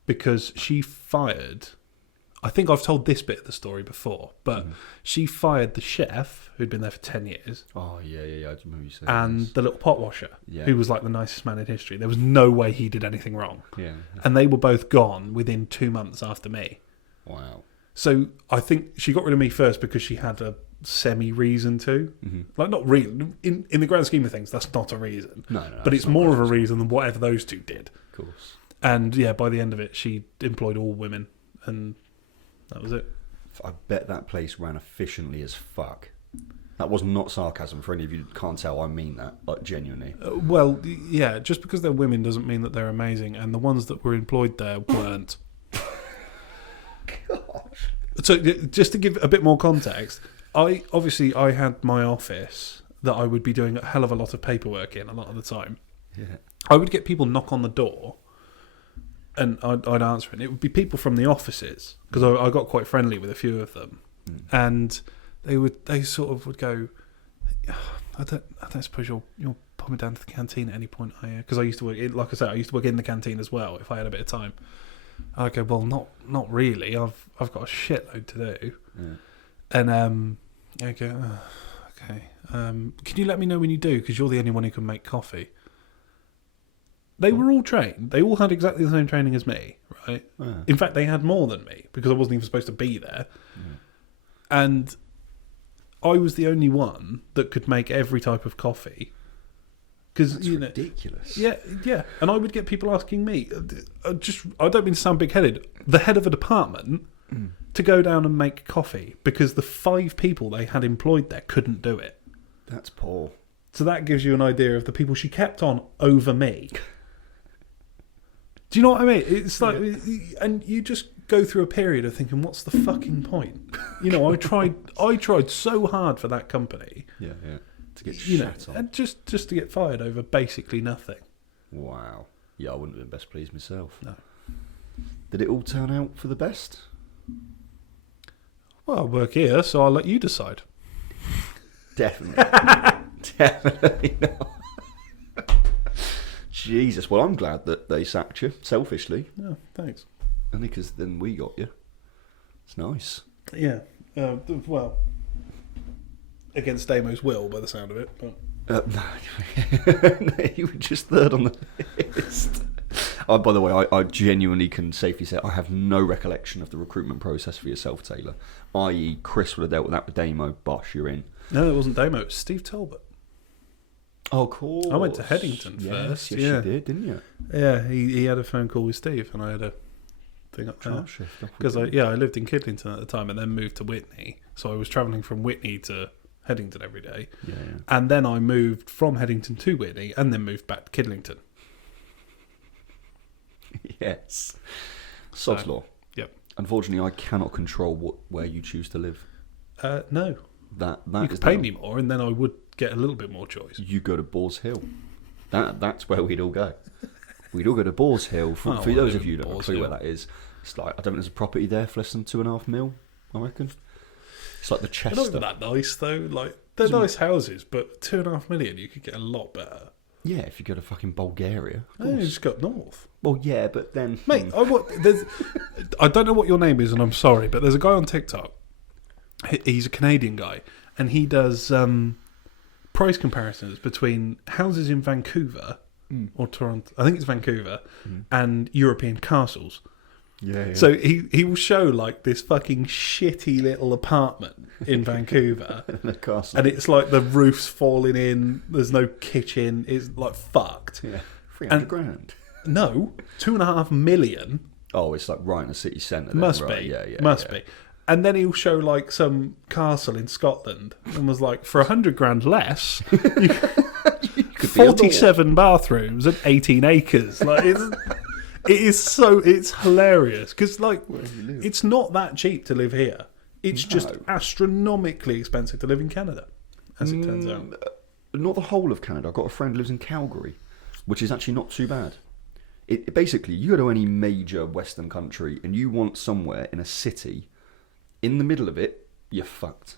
because she fired. I think I've told this bit of the story before, but she fired the chef who'd been there for 10 years. Oh, yeah. I remember you saying and this. the little pot washer, Yeah. who was like the nicest man in history. There was no way he did anything wrong. Yeah. And they were both gone within 2 months after me. Wow. So I think she got rid of me first because she had a semi-reason to. Mm-hmm. Like, not reason. In the grand scheme of things, that's not a reason. No, but it's more of a reason than whatever those two did. Of course. And yeah, by the end of it, she employed all women. And that was it. I bet that place ran efficiently as fuck. That was not sarcasm. For any of you who can't tell, I mean that, like, genuinely. Well, yeah, just because they're women doesn't mean that they're amazing. And the ones that were employed there weren't. Gosh. So just to give a bit more context, I had my office that I would be doing a hell of a lot of paperwork in a lot of the time. Yeah. I would get people knock on the door and I'd answer it. And it would be people from the offices because I got quite friendly with a few of them. And they sort of would go, I don't suppose you'll pop me down to the canteen at any point, are you? Because I used to work, like I said, I used to work in the canteen as well if I had a bit of time. I go, well, not really. I've got a shitload to do. Yeah. And I go, oh, okay. Can you let me know when you do? Because you're the only one who can make coffee. They were all trained. They all had exactly the same training as me, right? Yeah. In fact, they had more than me because I wasn't even supposed to be there. Yeah. And I was the only one that could make every type of coffee. Because Ridiculous. Yeah. And I would get people asking me, I don't mean to sound big-headed, the head of a department to go down and make coffee because the 5 people they had employed there couldn't do it. That's poor. So that gives you an idea of the people she kept on over me. Do you know what I mean? It's like, and you just go through a period of thinking, what's the fucking point? I tried so hard for that company. Yeah. To get shat on. And just to get fired over basically nothing. Wow. Yeah, I wouldn't have been best pleased myself. No. Did it all turn out for the best? Well, I work here, so I'll let you decide. Definitely. Definitely not. Jesus. Well, I'm glad that they sacked you, selfishly. Yeah, thanks. Only because then we got you. It's nice. Yeah. Well, against Damo's will, by the sound of it. But No, you were just third on the list. Oh, by the way, I genuinely can safely say I have no recollection of the recruitment process for yourself, Taylor. I.e., Chris would have dealt with that with Damo. Bosh, you're in. No, it wasn't Damo. It was Steve Talbot. Oh, of course. I went to Headington first. Yes, yeah. you did, didn't you? Yeah, he had a phone call with Steve, and I had a thing up there. Because I lived in Kidlington at the time, and then moved to Whitney. So I was travelling from Whitney to Headington every day. Yeah. And then I moved from Headington to Whitney, and then moved back to Kidlington. Yes. Sod's law. Yep. Unfortunately, I cannot control where you choose to live. No. That you could pay me more, and then I would get a little bit more choice. You go to Boars Hill. That's where we'd all go. We'd all go to Boars Hill. For I those of live you in who don't know Boars clue where Hill. that is, it's like, I don't know, there's a property there for less than $2.5 million, I reckon. It's like the They're Chester. not even that nice, though. Like, they're nice houses, but $2.5 million, you could get a lot better. Yeah, if you go to fucking Bulgaria. Oh, you just got north. Well, yeah, but then... Mate, I don't know what your name is, and I'm sorry, but there's a guy on TikTok. He's a Canadian guy, and he does price comparisons between houses in Vancouver or Toronto. I think it's Vancouver and European castles. Yeah. So he will show like this fucking shitty little apartment in Vancouver, the castle. and it's like the roof's falling in. There's no kitchen. It's like fucked. Yeah, 300 grand. No, $2.5 million. Oh, it's like right in the city centre. Must right? be. Yeah. Must be. And then he'll show like some castle in Scotland, and was like, for 100 grand less, you could be a 47 bathrooms and 18 acres. Like it's hilarious because like it's not that cheap to live here. It's just astronomically expensive to live in Canada, as it turns out. Not the whole of Canada. I've got a friend who lives in Calgary, which is actually not too bad. Basically, you go to any major Western country and you want somewhere in a city, in the middle of it, you're fucked.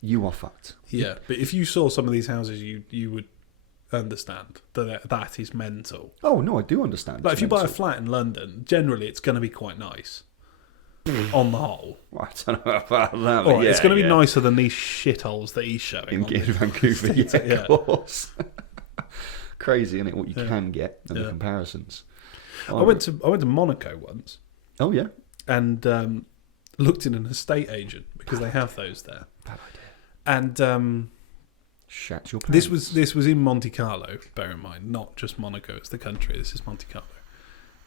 You are fucked. Yeah, but if you saw some of these houses, you would understand that is mental. Oh, no, I do understand. Like if you buy a flat in London, generally it's going to be quite nice. On the whole. I don't know about that. Right, it's going to be nicer than these shitholes that he's showing. In Vancouver, yeah, of course. Crazy, isn't it, what you can get and the comparisons. I went to Monaco once. Oh, yeah? And looked in an estate agent, because they have those there. Bad idea. And shat your pants. this was in Monte Carlo, bear in mind, not just Monaco, it's the country, this is Monte Carlo.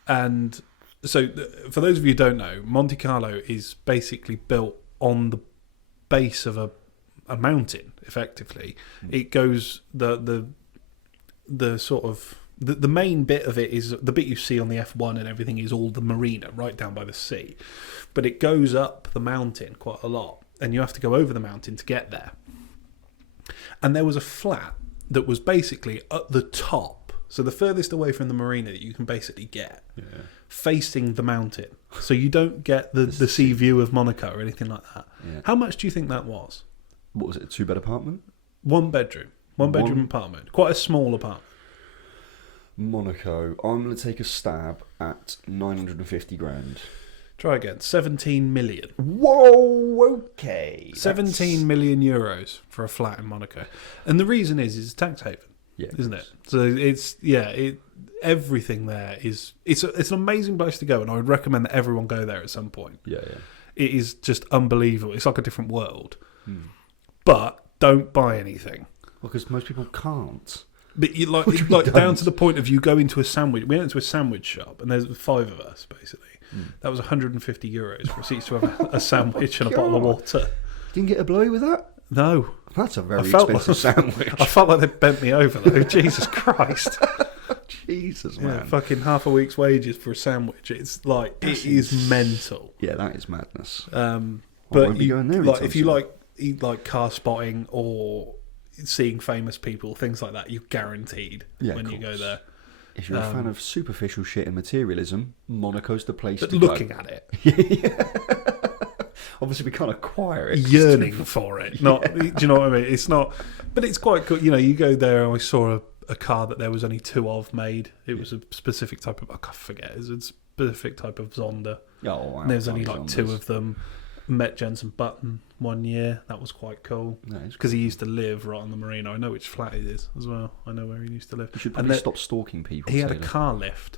And so for those of you who don't know, Monte Carlo is basically built on the base of a mountain, effectively. It goes the sort of the main bit of it is the bit you see on the F1 and everything is all the marina right down by the sea, but it goes up the mountain quite a lot and you have to go over the mountain to get there. And there was a flat that was basically at the top, so the furthest away from the marina that you can basically get, facing the mountain, so you don't get the sea view of Monaco or anything like that. How much do you think that was? What was it, a 2-bed apartment? One bedroom apartment, quite a small apartment. Monaco, I'm going to take a stab at 950 grand. Try again. 17 million. Whoa, okay. 17 million euros for a flat in Monaco. And the reason is it's a tax haven, isn't it? So it's, everything there is, it's an amazing place to go, and I would recommend that everyone go there at some point. Yeah. It is just unbelievable. It's like a different world. But don't buy anything. Well, because most people can't. But you like down to the point of you go into a sandwich. We went into a sandwich shop, and there's 5 of us basically. That was 150 euros for us each to have a sandwich and a bottle of water. Didn't get a blowy with that? No. That's a very expensive sandwich. I felt like they bent me over though. Jesus Christ. Jesus, man. Yeah, fucking half a week's wages for a sandwich. It's like, it is mental. Yeah, that is madness. But if you eat like car spotting or seeing famous people, things like that, you're guaranteed when you go there. If you're a fan of superficial shit and materialism, Monaco's the place to go. Looking at it. Obviously, we can't acquire it. Yearning for it. Do you know what I mean? It's not... But it's quite cool. You know, you go there and I saw a car that there was only 2 of made. It was a specific type of... I can't forget. It was a specific type of Zonda. Oh, wow. And there was only like Zondas. 2 of them. Met Jensen Button one year. That was quite cool. Because he used to live right on the marina. I know which flat it is as well. I know where he used to live. You should probably stop stalking people. He had a car lift.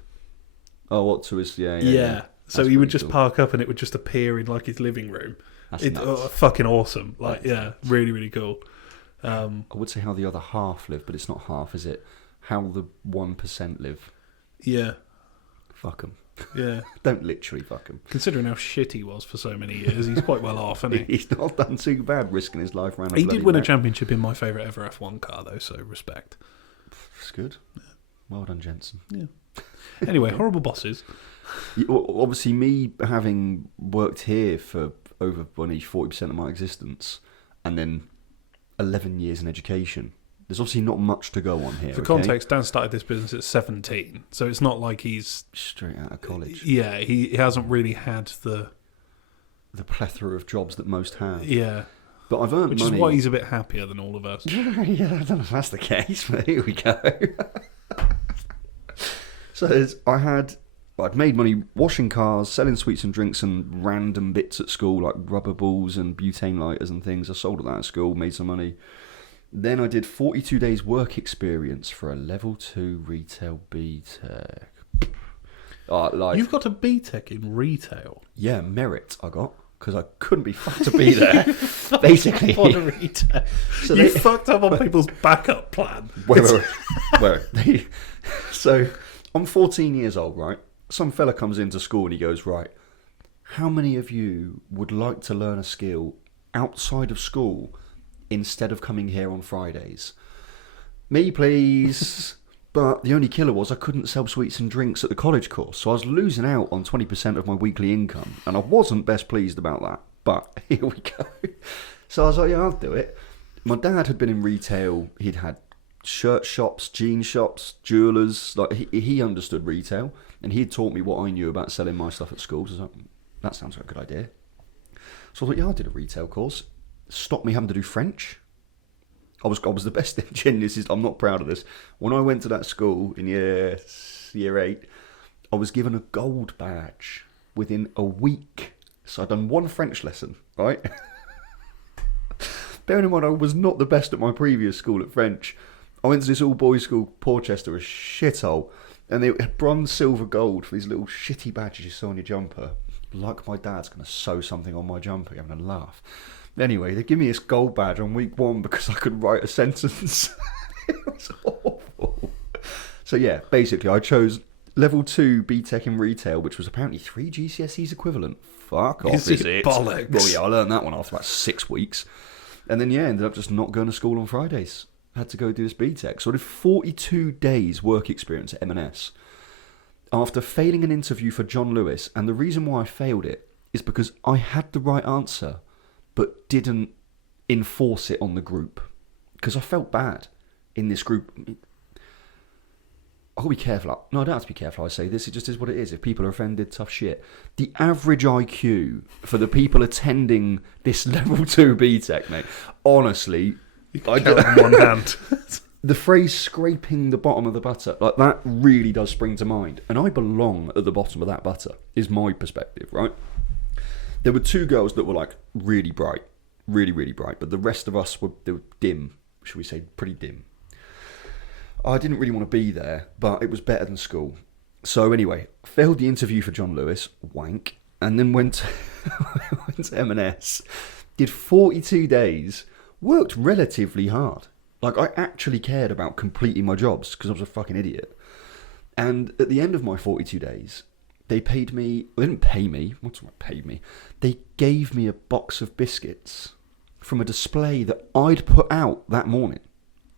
Oh, what to his... Yeah. So he would just park up and it would just appear in like his living room. It's fucking awesome. Like, really, really cool. I would say how the other half live, but it's not half, is it? How the 1% live. Yeah. Fuck them. Yeah. Don't literally fuck him. Considering how shit he was for so many years, he's quite well off, isn't he? He's not done too bad risking his life around He did win a championship in my favourite ever F1 car, though, so respect. It's good. Yeah. Well done, Jensen. Yeah. Anyway, horrible bosses. Obviously, me having worked here for over 40% of my existence, and then 11 years in education, there's obviously not much to go on here. For context, Dan started this business at 17, so it's not like he's... straight out of college. Yeah, he hasn't really had the plethora of jobs that most have. Yeah. But I've earned money. Which is why he's a bit happier than all of us. Yeah, I don't know if that's the case, but here we go. So I'd made money washing cars, selling sweets and drinks and random bits at school, like rubber balls and butane lighters and things. I sold all that at school, made some money. Then I did 42 days work experience for a level 2 retail BTEC. You've got a BTEC in retail? Yeah, merit I got, because I couldn't be fucked to be there. Basically. On a retail. So you fucked up on people's backup plan. Wait. So I'm 14 years old, right? Some fella comes into school and he goes, right, how many of you would like to learn a skill outside of school instead of coming here on Fridays? Me, please. But the only killer was I couldn't sell sweets and drinks at the college course, so I was losing out on 20% of my weekly income, and I wasn't best pleased about that. But here we go. So I was like, yeah, I'll do it. My dad had been in retail. He'd had shirt shops, jean shops, jewellers. Like he understood retail, and he had taught me what I knew about selling my stuff at school. So I was like, that sounds like a good idea. So I thought, yeah, I did a retail course. Stopped me having to do French. I was the best in this is I'm not proud of this. When I went to that school in year 8, I was given a gold badge within a week. So I'd done one French lesson, right? Bearing in mind I was not the best at my previous school at French. I went to this all-boys school, Porchester, a shithole, and they had bronze, silver, gold for these little shitty badges you saw on your jumper. Like my dad's going to sew something on my jumper, having a laugh. Anyway, they give me this gold badge on week 1 because I could write a sentence. It was awful. So yeah, basically I chose level 2 BTEC in retail, which was apparently 3 GCSEs equivalent. Fuck off, is it? Bollocks. Well, yeah, I learned that one after about 6 weeks. And then, yeah, ended up just not going to school on Fridays. Had to go do this BTEC. So I did 42 days work experience at M&S. After failing an interview for John Lewis, and the reason why I failed it is because I had the right answer, but didn't enforce it on the group. Because I felt bad in this group. I'll be careful. No, I don't have to be careful. I say this. It just is what it is. If people are offended, tough shit. The average IQ for the people attending this level 2 BTEC, mate, honestly, I count on one hand. The phrase scraping the bottom of the butter, like that really does spring to mind. And I belong at the bottom of that butter, is my perspective, right? There were 2 girls that were like really bright, really, really bright, but the rest of us they were dim, should we say, pretty dim. I didn't really want to be there, but it was better than school. So anyway, failed the interview for John Lewis, wank, and then went to M&S, did 42 days, worked relatively hard. Like, I actually cared about completing my jobs because I was a fucking idiot. And at the end of my 42 days, they paid me... Well, they didn't pay me. What's what paid me? They gave me a box of biscuits from a display that I'd put out that morning.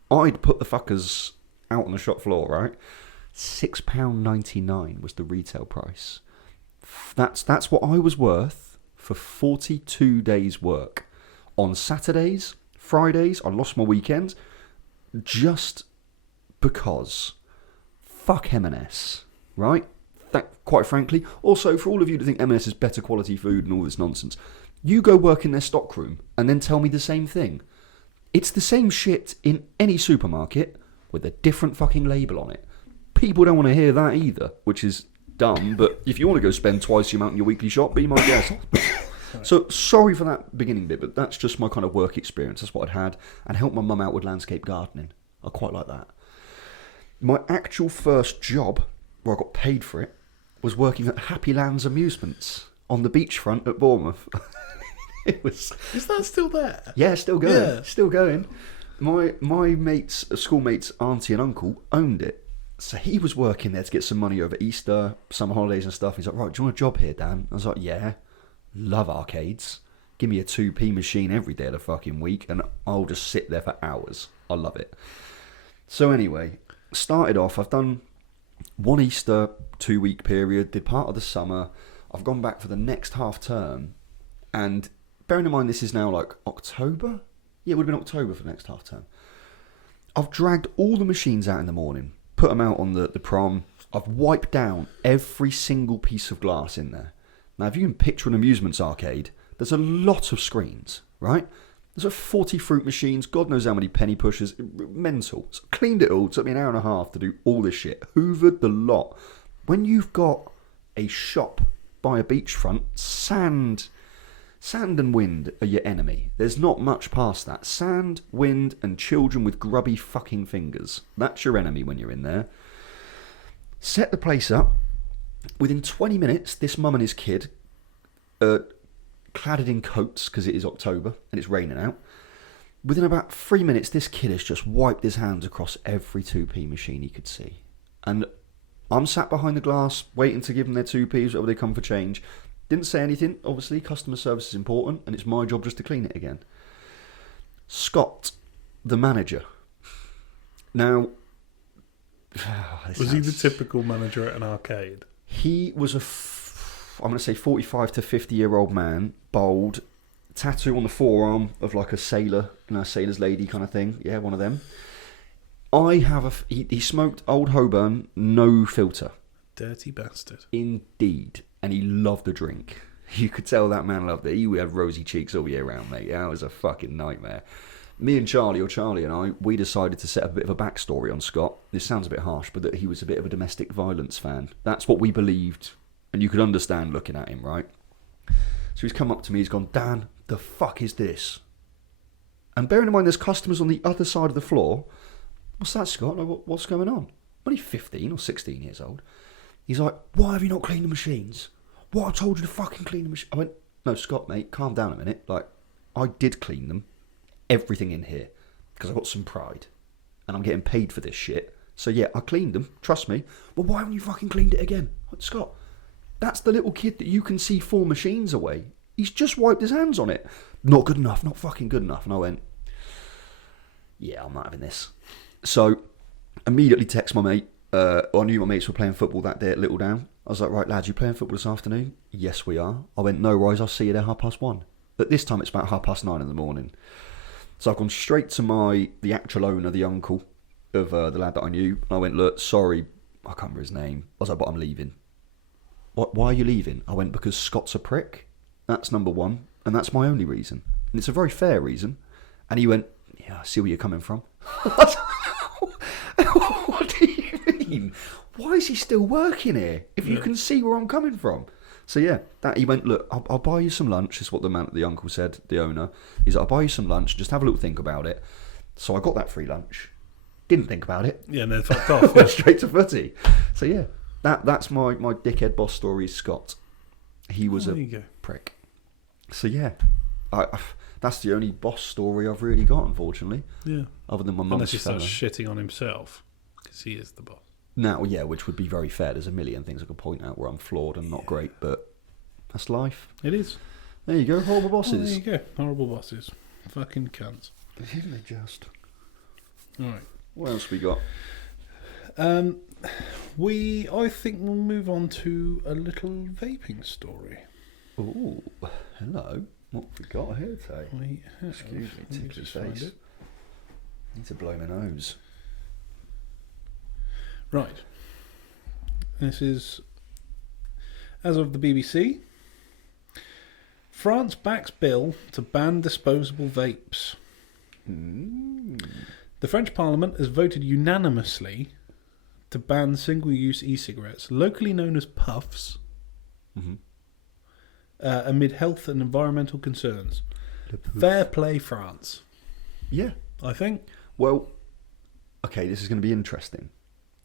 I'd put the fuckers out on the shop floor, right? £6.99 was the retail price. That's what I was worth for 42 days' work. On Saturdays, Fridays, I lost my weekends... just because fuck M&S, right? That, quite frankly, also for all of you to think M&S is better quality food and all this nonsense, you go work in their stockroom and then tell me the same thing. It's the same shit in any supermarket with a different fucking label on it. People don't want to hear that either, which is dumb, but if you want to go spend twice the amount in your weekly shop, be my guest. So, sorry for that beginning bit, but that's just my kind of work experience. That's what I'd had, and helped my mum out with landscape gardening. I quite like that. My actual first job, where I got paid for it, was working at Happy Lands Amusements on the beachfront at Bournemouth. It was... Is that still there? Yeah, still going. Yeah. Still going. My mates, schoolmates' auntie and uncle owned it. So he was working there to get some money over Easter, summer holidays and stuff. He's like, right, do you want a job here, Dan? I was like, yeah. Love arcades. Give me a 2p machine every day of the fucking week and I'll just sit there for hours. I love it. So anyway, started off, I've done one Easter 2-week period, did part of the summer. I've gone back for the next half term, and bearing in mind this is now like October? Yeah, it would have been October for the next half term. I've dragged all the machines out in the morning, put them out on the prom. I've wiped down every single piece of glass in there. Now, if you can picture an amusements arcade, there's a lot of screens, right? There's 40 fruit machines, God knows how many penny pushers, mental. So I cleaned it all, it took me an hour and a half to do all this shit. Hoovered the lot. When you've got a shop by a beachfront, sand and wind are your enemy. There's not much past that. Sand, wind, and children with grubby fucking fingers. That's your enemy when you're in there. Set the place up. Within 20 minutes, this mum and his kid, cladded in coats because it is October and it's raining out. Within about 3 minutes, this kid has just wiped his hands across every 2p machine he could see. And I'm sat behind the glass, waiting to give them their 2p's, whatever they come for change. Didn't say anything, obviously, customer service is important, and it's my job just to clean it again. Scott, the manager. Now... was he the typical manager at an arcade? He was I'm going to say 45 to 50-year-old man, bald, tattoo on the forearm of like a sailor, a sailor's lady kind of thing. Yeah, one of them. He smoked Old Holborn, no filter. Dirty bastard. Indeed. And he loved the drink. You could tell that man loved it. He had rosy cheeks all year round, mate. That was a fucking nightmare. Me and Charlie, or Charlie and I, we decided to set up a bit of a backstory on Scott. This sounds a bit harsh, but that he was a bit of a domestic violence fan. That's what we believed. And you could understand looking at him, right? So he's come up to me, he's gone, Dan, the fuck is this? And bearing in mind there's customers on the other side of the floor. What's that, Scott? Like, what's going on? Only 15 or 16 years old. He's like, why have you not cleaned the machines? What, I told you to fucking clean the machine. I went, no, Scott, mate, calm down a minute. Like, I did clean them. Everything in here. Because I've got some pride. And I'm getting paid for this shit. So yeah, I cleaned them. Trust me. Well, why haven't you fucking cleaned it again? Like, Scott, that's the little kid that you can see 4 machines away. He's just wiped his hands on it. Not good enough. Not fucking good enough. And I went, yeah, I'm not having this. So, immediately text my mate. I knew my mates were playing football that day at Little Down. I was like, right, lads, you playing football this afternoon? Yes, we are. I went, no worries, I'll see you there 1:30. But this time it's about 9:30 in the morning. So I've gone straight to the actual owner, the uncle of the lad that I knew. And I went, look, sorry, I can't remember his name. I was like, but I'm leaving. Why are you leaving? I went, because Scott's a prick. That's number one. And that's my only reason. And it's a very fair reason. And he went, yeah, I see where you're coming from. What do you mean? Why is he still working here if you can see where I'm coming from? So yeah, he went, look, I'll buy you some lunch, is what the uncle said, the owner. He's like, I'll buy you some lunch, just have a little think about it. So I got that free lunch. Didn't think about it. Yeah, and then fucked off. Went straight to footy. So yeah, that's my dickhead boss story, Scott. He was a prick. So yeah, that's the only boss story I've really got, unfortunately. Yeah. Other than my mum's Unless he fella. starts shitting on himself, because he is the boss. Now, yeah, which would be very fair. There's a million things I could point out where I'm flawed and not great, but that's life. It is. There you go, horrible bosses. Oh, there you go, horrible bosses. Fucking cunts. Isn't they just? All right. What else we got? I think we'll move on to a little vaping story. Oh, hello. What have we got here today? We have. Excuse me, Let me tip just your find face. it. Need to blow my nose. Right. This is, as of the BBC, France backs bill to ban disposable vapes. The French Parliament has voted unanimously to ban single-use e-cigarettes, locally known as puffs, amid health and environmental concerns. Fair play, France. Yeah. I think. Well, okay, this is going to be interesting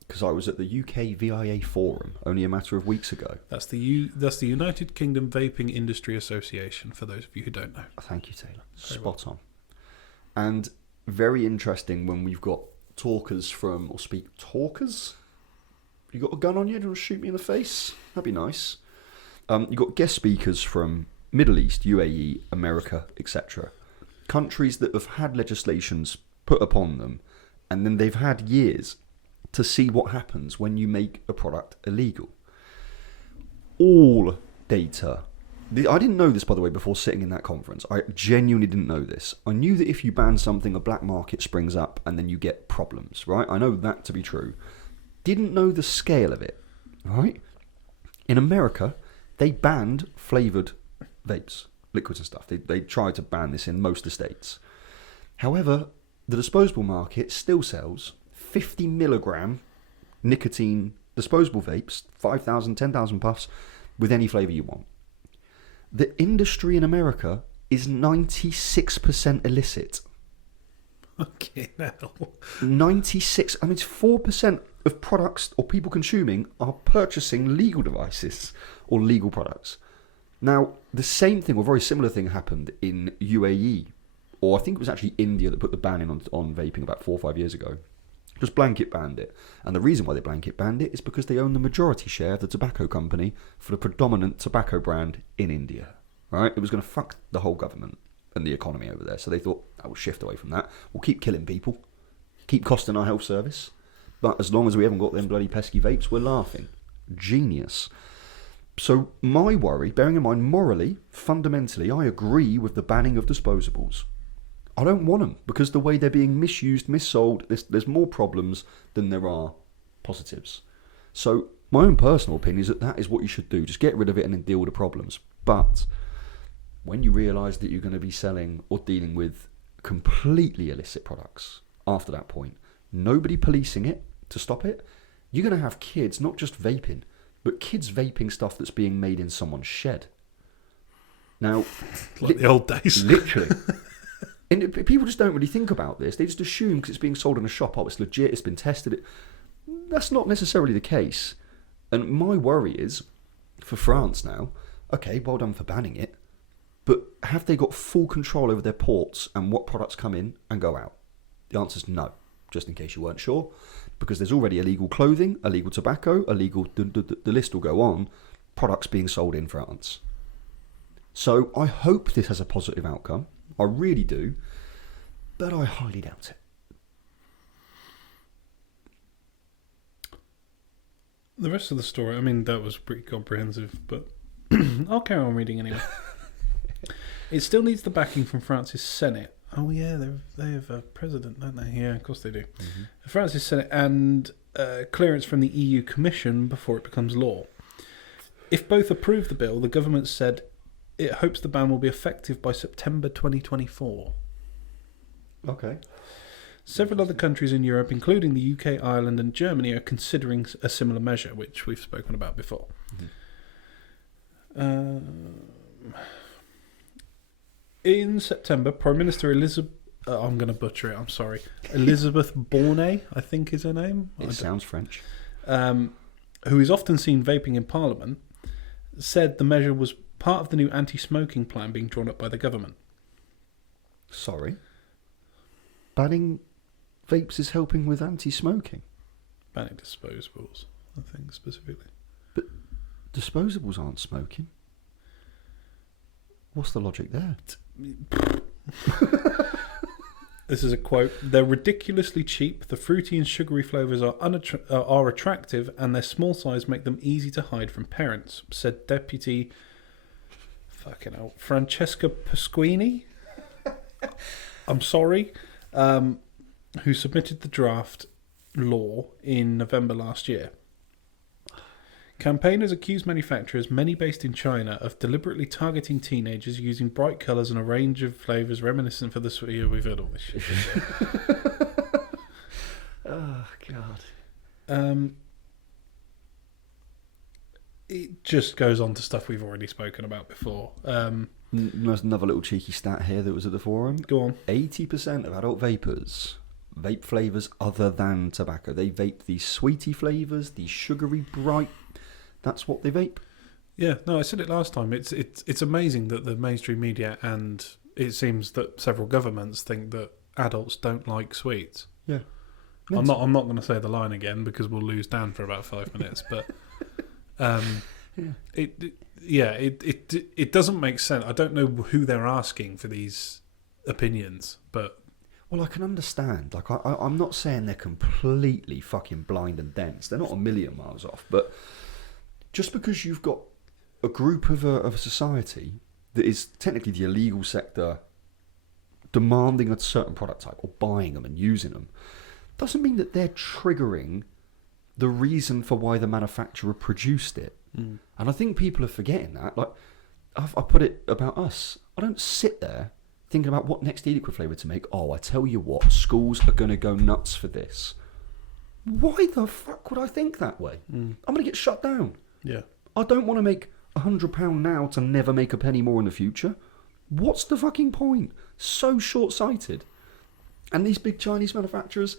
because I was at the UK VIA forum only a matter of weeks ago. That's the United Kingdom Vaping Industry Association, for those of you who don't know. Thank you, Taylor. Spot on. And very interesting when we've got talkers. You got a gun on you? Do you want to shoot me in the face? That'd be nice. You've got guest speakers from Middle East, UAE, America, etc. Countries that have had legislations put upon them, and then they've had years to see what happens when you make a product illegal. All data. I didn't know this, by the way, before sitting in that conference. I genuinely didn't know this. I knew that if you ban something, a black market springs up and then you get problems, right? I know that to be true. Didn't know the scale of it, right? In America, they banned flavoured vapes, liquids and stuff. They tried to ban this in most of the states. However, the disposable market still sells 50 milligram nicotine disposable vapes, 5,000, 10,000 puffs, with any flavour you want. The industry in America is 96% illicit. Okay, now. 96. I mean, it's 4% of products or people consuming are purchasing legal devices or legal products. Now, the same thing or very similar thing happened in UAE, or I think it was actually India that put the ban in on vaping about 4 or 5 years ago. Just blanket banned it. And the reason why they blanket banned it is because they own the majority share of the tobacco company for the predominant tobacco brand in India. Right? It was going to fuck the whole government and the economy over there. So they thought, I will shift away from that. We'll keep killing people, keep costing our health service. But as long as we haven't got them bloody pesky vapes, we're laughing. Genius. So my worry, bearing in mind morally, fundamentally, I agree with the banning of disposables. I don't want them because the way they're being misused, missold, there's more problems than there are positives. So my own personal opinion is that is what you should do. Just get rid of it and then deal with the problems. But when you realise that you're going to be selling or dealing with completely illicit products after that point, nobody policing it to stop it, you're going to have kids not just vaping, but kids vaping stuff that's being made in someone's shed. Now, like the old days. Literally. And people just don't really think about this. They just assume because it's being sold in a shop, oh, it's legit, it's been tested. That's not necessarily the case. And my worry is, for France now, okay, well done for banning it, but have they got full control over their ports and what products come in and go out? The answer's no, just in case you weren't sure, because there's already illegal clothing, illegal tobacco, illegal, the list will go on, products being sold in France. So I hope this has a positive outcome. I really do, but I highly doubt it. The rest of the story, I mean, that was pretty comprehensive, but I'll carry on reading anyway. It still needs the backing from France's Senate. Oh yeah, they have a president, don't they? Yeah, of course they do. Mm-hmm. France's Senate and clearance from the EU Commission before it becomes law. If both approve the bill, the government said it hopes the ban will be effective by September 2024. Okay. Several other countries in Europe, including the UK, Ireland and Germany, are considering a similar measure, which we've spoken about before. Mm-hmm. In September, Prime Minister Elizabeth... I'm going to butcher it, I'm sorry. Elizabeth Borne, I think is her name. It sounds French. Who is often seen vaping in Parliament, said the measure was part of the new anti-smoking plan being drawn up by the government. Sorry? Banning vapes is helping with anti-smoking? Banning disposables, I think, specifically. But disposables aren't smoking. What's the logic there? This is a quote. They're ridiculously cheap. The fruity and sugary flavours are attractive, and their small size make them easy to hide from parents, said Deputy Francesca Pasquini. I'm sorry. Who submitted the draft law in November last year. Campaigners accused manufacturers, many based in China, of deliberately targeting teenagers using bright colours and a range of flavours reminiscent for the sweet. Yeah, we've heard all this shit. Oh, God. It just goes on to stuff we've already spoken about before. There's another little cheeky stat here that was at the forum. Go on. 80% of adult vapors vape flavours other than tobacco. They vape these sweetie flavours, these sugary, bright. That's what they vape. Yeah, no, I said it last time. It's amazing that the mainstream media and it seems that several governments think that adults don't like sweets. Yeah. I'm not going to say the line again because we'll lose Dan for about 5 minutes, but it doesn't make sense. I don't know who they're asking for these opinions, but well, I can understand. Like, I'm not saying they're completely fucking blind and dense. They're not a million miles off. But just because you've got a group of a society that is technically the illegal sector demanding a certain product type or buying them and using them, doesn't mean that they're triggering the reason for why the manufacturer produced it. Mm. And I think people are forgetting that. Like, I put it about us. I don't sit there thinking about what next e-liquid flavour to make. Oh, I tell you what, schools are going to go nuts for this. Why the fuck would I think that way? Mm. I'm going to get shut down. Yeah. I don't want to make £100 now to never make a penny more in the future. What's the fucking point? So short-sighted. And these big Chinese manufacturers,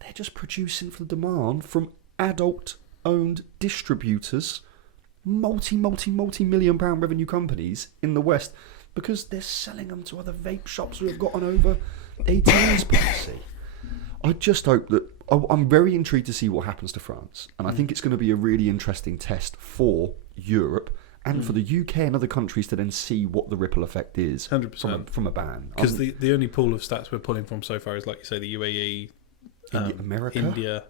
they're just producing for the demand from adult-owned distributors, multi-million pound revenue companies in the West, because they're selling them to other vape shops who have got an over 18s policy. I just hope that... I'm very intrigued to see what happens to France. And I think it's going to be a really interesting test for Europe and for the UK and other countries to then see what the ripple effect is 100%. From a ban. Because the only pool of stats we're pulling from so far is, like you say, the UAE, America?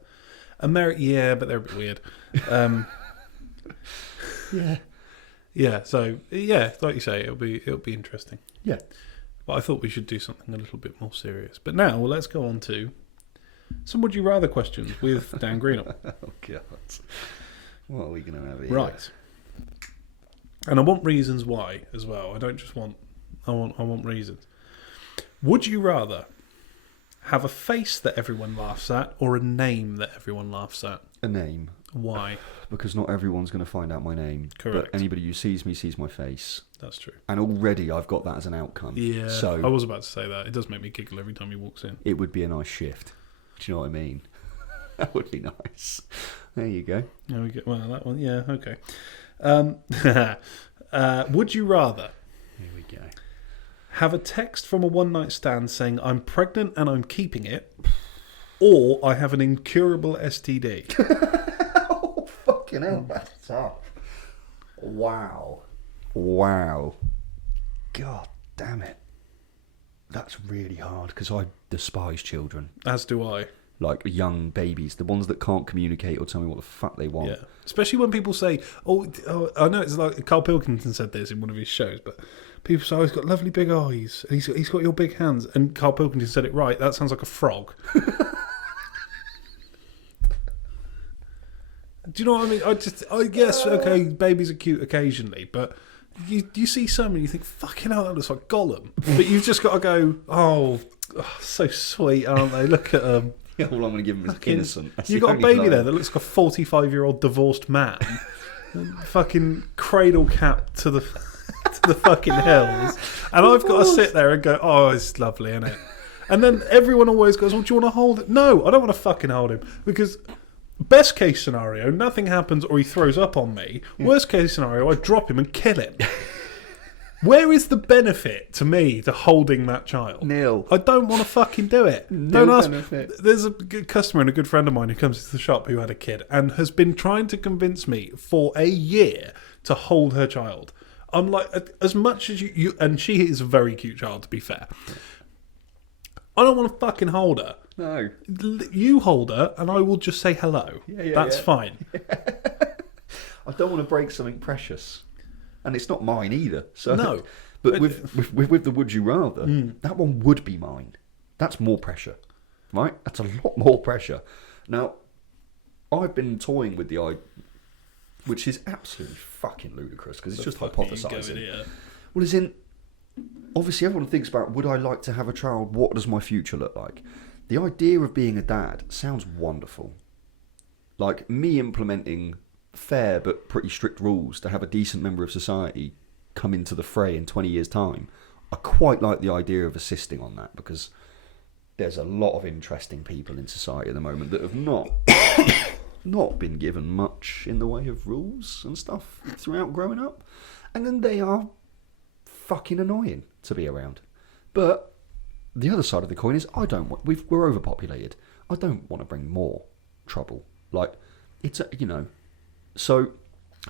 America, yeah, but they're a bit weird. Yeah. Yeah, so, yeah, like you say, it'll be interesting. Yeah. But I thought we should do something a little bit more serious. But now, let's go on to some Would You Rather questions with Dan Greenall. Oh, God. What are we going to have here? Right. And I want reasons why as well. I don't just want... I want reasons. Would you rather have a face that everyone laughs at or a name that everyone laughs at? A name. Why? Because not everyone's going to find out my name. Correct. But anybody who sees me sees my face. That's true. And already I've got that as an outcome. Yeah, So I was about to say that. It does make me giggle every time he walks in. it would be a nice shift. Do you know what I mean? That would be nice. There you go. There we go. Well, that one, yeah, okay. Would you rather Here we go. have a text from a one-night stand saying, I'm pregnant and I'm keeping it, or I have an incurable STD? Oh, fucking hell, that's tough. Wow. Wow. God damn it. That's really hard because I despise children. As do I. Like young babies, the ones that can't communicate or tell me what the fuck they want. Yeah. Especially when people say, oh, I know it's like Carl Pilkington said this in one of his shows, but people say, oh, he's got lovely big eyes, and he's got your big hands. And Carl Pilkington said it right, that sounds like a frog. Do you know what I mean? I guess, okay, babies are cute occasionally, but you see some and you think, fucking hell, that looks like Gollum. But you've just got to go, oh, so sweet, aren't they? Look at them. Yeah, all I'm going to give them is innocent. That's You've the got a only baby line. there that looks like a 45-year-old divorced man. Fucking cradle cap to the fucking hills. And I've got to sit there and go, oh, it's lovely, isn't it? And then everyone always goes, well, do you want to hold it? No, I don't want to fucking hold him. Because best case scenario, nothing happens or he throws up on me. Worst case scenario, I drop him and kill him. Where is the benefit to me to holding that child? Nil. I don't want to fucking do it. No Don't ask. benefit. There's a good customer and a good friend of mine who comes to the shop who had a kid and has been trying to convince me for a year to hold her child. I'm like, as much as you and she is a very cute child, to be fair. I don't want to fucking hold her. No. You hold her and I will just say hello. Yeah, That's yeah. fine. I don't want to break something precious. And it's not mine either. So, No. But with the would you rather, that one would be mine. That's more pressure. Right? That's a lot more pressure. Now, I've been toying with the idea, which is absolutely fucking ludicrous because it's just hypothesising. Well, as in, obviously everyone thinks about, would I like to have a child? What does my future look like? The idea of being a dad sounds wonderful. Like me implementing fair but pretty strict rules to have a decent member of society come into the fray in 20 years' time. I quite like the idea of assisting on that because there's a lot of interesting people in society at the moment that have not been given much in the way of rules and stuff throughout growing up. And then they are fucking annoying to be around. But the other side of the coin is we're overpopulated. I don't want to bring more trouble. Like, it's so,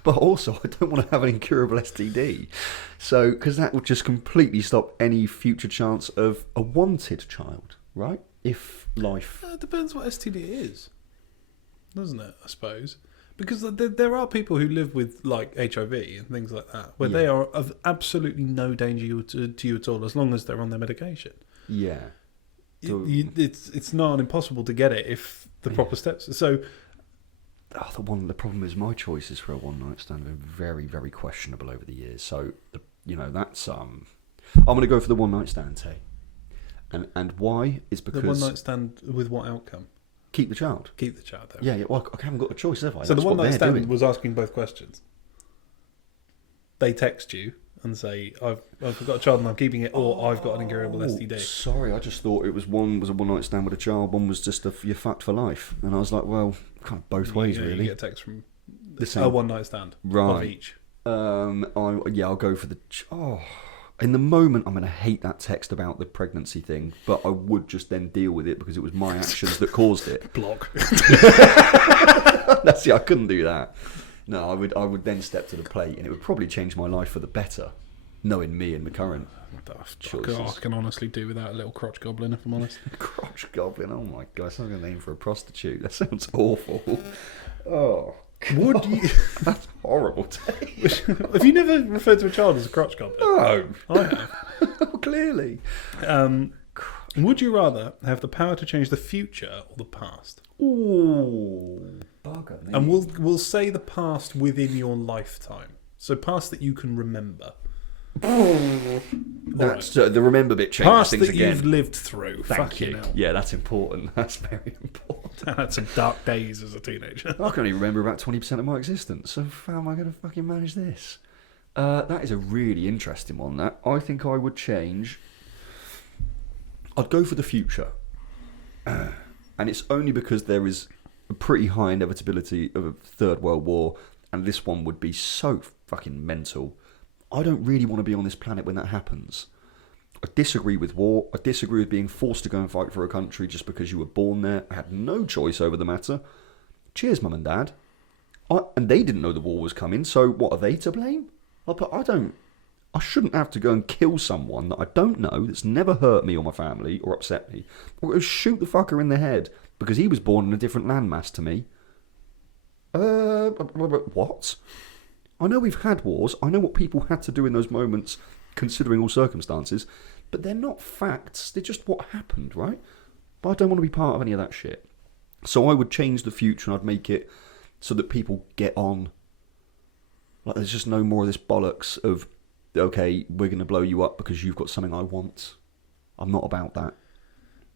but also I don't want to have an incurable STD. So, because that would just completely stop any future chance of a wanted child, right? If life... It depends what STD is, doesn't it, I suppose? Because there are people who live with, like, HIV and things like that, where they are of absolutely no danger to you at all, as long as they're on their medication. Yeah. So, It's not impossible to get it if the proper steps... So... the problem is my choices for a one-night stand have been very, very questionable over the years. So, that's... I'm going to go for the one-night stand, Tay. And why is because... The one-night stand with what outcome? Keep the child. Keep the child, though. Yeah, well, I haven't got a choice, have I? So That's the one-night what they're stand doing. was asking both questions. They text you and say, I've got a child and I'm keeping it, or I've got an incurable STD. Sorry, I just thought it was one was a one-night stand with a child, one was just you're fucked for life. And I was like, well, kind of both ways, really. You get a text from The same. a one-night stand Right. of each. I'll go for the... in the moment, I'm going to hate that text about the pregnancy thing, but I would just then deal with it because it was my actions that caused it. Block. That's it. I couldn't do that. No, I would then step to the plate, and it would probably change my life for the better, knowing me and the current choices. I can honestly do without a little crotch goblin, if I'm honest. Crotch goblin. Oh my god, it's not a name for a prostitute. That sounds awful. Oh, Would you? That's horrible. Take. Have you never referred to a child as a crotch goblin? No. I have. Clearly. Would you rather have the power to change the future or the past? Ooh, bugger me. And we'll say the past within your lifetime. So past that you can remember. That's the remember bit changes Past things that again. you've lived through. Thank you. Hell. Yeah, that's important. That's very important. I had some dark days as a teenager. I can only remember about 20% of my existence, so how am I going to fucking manage this? That is a really interesting one, that. I think I would change... I'd go for the future. And it's only because there is a pretty high inevitability of a third world war, and this one would be so fucking mental. I don't really want to be on this planet when that happens. I disagree with war. I disagree with being forced to go and fight for a country just because you were born there. I had no choice over the matter. Cheers, Mum and Dad. And they didn't know the war was coming, so what, are they to blame? I shouldn't have to go and kill someone that I don't know, that's never hurt me or my family or upset me, or go shoot the fucker in the head because he was born in a different landmass to me. What? I know we've had wars. I know what people had to do in those moments, considering all circumstances, but they're not facts. They're just what happened, right? But I don't want to be part of any of that shit. So I would change the future and I'd make it so that people get on. Like, there's just no more of this bollocks of, okay, we're going to blow you up because you've got something I want. I'm not about that.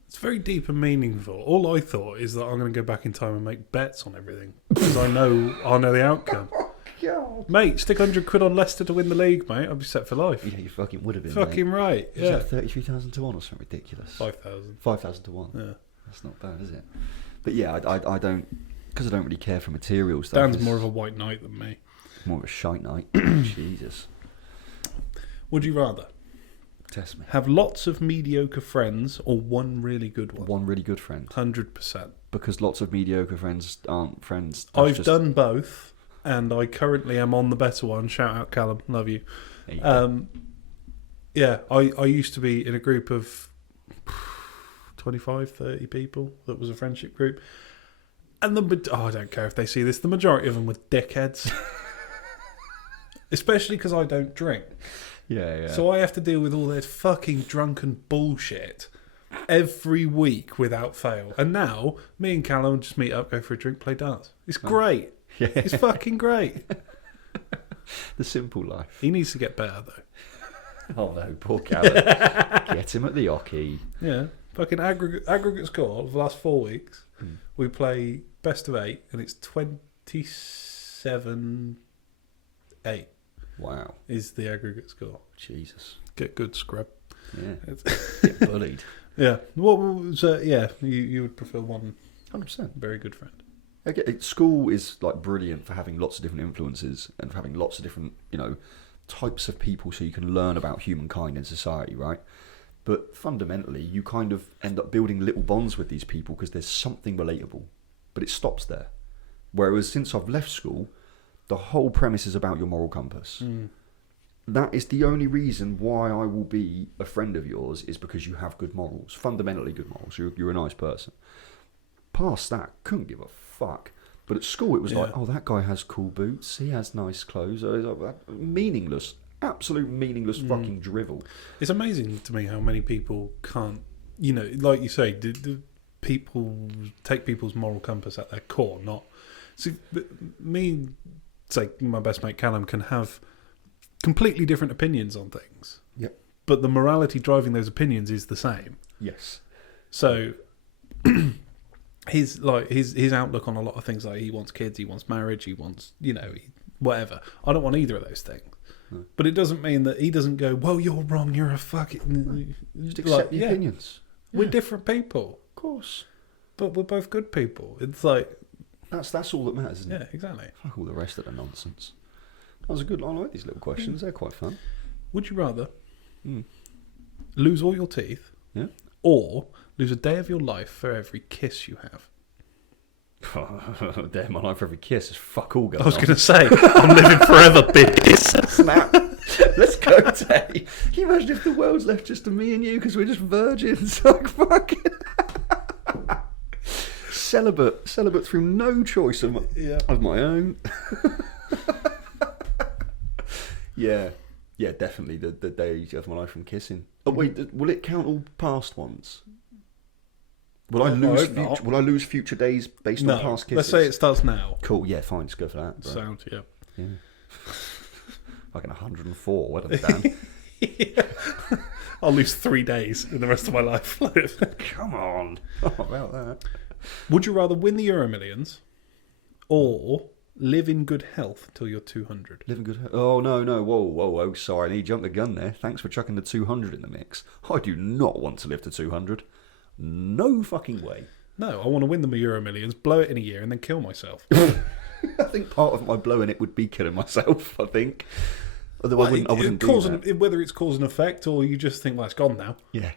It's very deep and meaningful. All I thought is that I'm going to go back in time and make bets on everything because I'll know the outcome. God. Mate, stick 100 quid on Leicester to win the league, mate. I'll be set for life. Yeah, you fucking would have been. Fucking mate. right. Is Yeah. that 33,000 to 1 or something ridiculous? 5,000. 5,000 to 1. Yeah. That's not bad, is it? But yeah, I don't, because I don't really care for material stuff. Dan's it's more of a white knight than me. more of a shite night. Jesus. Would you rather Test me. have lots of mediocre friends or one really good one? One really good friend. 100%. Because lots of mediocre friends aren't friends. That's I've just- done both, and I currently am on the better one. Shout out, Callum. Love you. There you go. Yeah, I used to be in a group of 25, 30 people that was a friendship group. And I don't care if they see this, the majority of them were dickheads. Especially because I don't drink. Yeah. So I have to deal with all this fucking drunken bullshit every week without fail. And now, me and Callum just meet up, go for a drink, play darts. It's great. Yeah. It's fucking great. The simple life. He needs to get better, though. Oh no, poor Callum. Get him at the hockey. Yeah. Fucking aggregate score of the last 4 weeks. We play best of 8, and it's 27-8 Wow. is the aggregate score. Jesus. Get good, scrub. Yeah. It's- Get bullied. Yeah. What was you would prefer one 100%. very good friend. Okay, school is like brilliant for having lots of different influences and for having lots of different, types of people so you can learn about humankind in society, right? But fundamentally, you kind of end up building little bonds with these people because there's something relatable. But it stops there. Whereas since I've left school, the whole premise is about your moral compass. That is the only reason why I will be a friend of yours, is because you have good morals, fundamentally good morals. You're a nice person. Past that, couldn't give a fuck. But at school, it was like, oh, that guy has cool boots. He has nice clothes. Meaningless, absolute meaningless fucking drivel. It's amazing to me how many people can't, like you say, do people take people's moral compass at their core, not... So me, say my best mate Callum, can have completely different opinions on things. Yep. But the morality driving those opinions is the same. Yes. So his outlook on a lot of things, like he wants kids, he wants marriage, he wants, whatever. I don't want either of those things. No. But it doesn't mean that he doesn't go, well, you're wrong, you're a fucking... Just accept the opinions. We're different people. Of course. But we're both good people. It's like... That's all that matters, isn't it? Yeah, exactly. Fuck all the rest of the nonsense. That was a good... I like these little questions. They're quite fun. Would you rather lose all your teeth or lose a day of your life for every kiss you have? Day of my life for every kiss is fuck all going on. I was going to say, I'm living forever, bitch. Snap. Let's go, Tay. Can you imagine if the world's left just to me and you because we're just virgins? Like, fucking... celibate through no choice of my own. Yeah, definitely the day of my life from kissing. Oh wait, will it count all past ones? Will I lose future days based on past kisses? Let's say it starts now. Cool. Yeah, fine. Let's go for that. Bro. Sound. Yeah. Like an 104. Well done, Dan. I'll lose 3 days in the rest of my life. Come on. How about that? Would you rather win the Euro Millions or live in good health till you're 200? Live in good health. Oh, no. Whoa. Sorry, I need to jump the gun there. Thanks for chucking the 200 in the mix. I do not want to live to 200. No fucking way. No, I want to win the Euro Millions, blow it in a year, and then kill myself. I think part of my blowing it would be killing myself, I think. Although I wouldn't do that. Whether it's cause and effect or you just think, well, it's gone now. Yeah.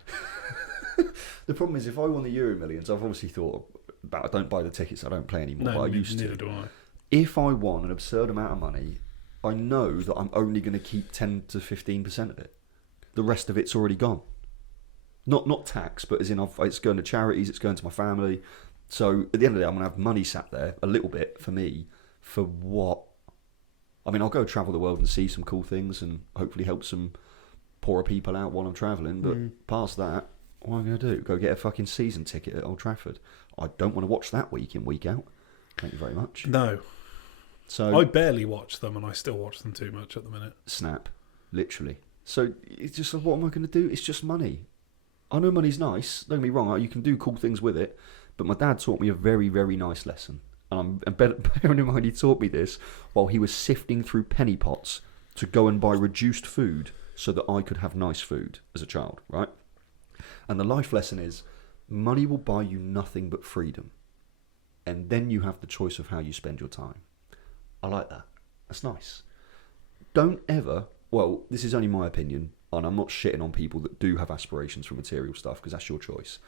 The problem is, if I won the Euro Millions, I've obviously thought about, I don't buy the tickets, I don't play anymore, but I used to. Neither do I. If I won an absurd amount of money, I know that I'm only going to keep 10 to 15% of it. The rest of it's already gone. Not tax, but as in it's going to charities, it's going to my family. So at the end of the day, I'm going to have money sat there, a little bit for me, for what? I mean, I'll go travel the world and see some cool things and hopefully help some poorer people out while I'm travelling. But past that, what am I going to do? Go get a fucking season ticket at Old Trafford? I don't want to watch that week in, week out. Thank you very much. No. So I barely watch them and I still watch them too much at the minute. Snap. Literally. So it's just like, what am I going to do? It's just money. I know money's nice, don't get me wrong, you can do cool things with it, but my dad taught me a very, very nice lesson. And bearing in mind he taught me this while he was sifting through penny pots to go and buy reduced food so that I could have nice food as a child, right? And the life lesson is, money will buy you nothing but freedom. And then you have the choice of how you spend your time. I like that. That's nice. Don't ever, well, this is only my opinion, and I'm not shitting on people that do have aspirations for material stuff, because that's your choice.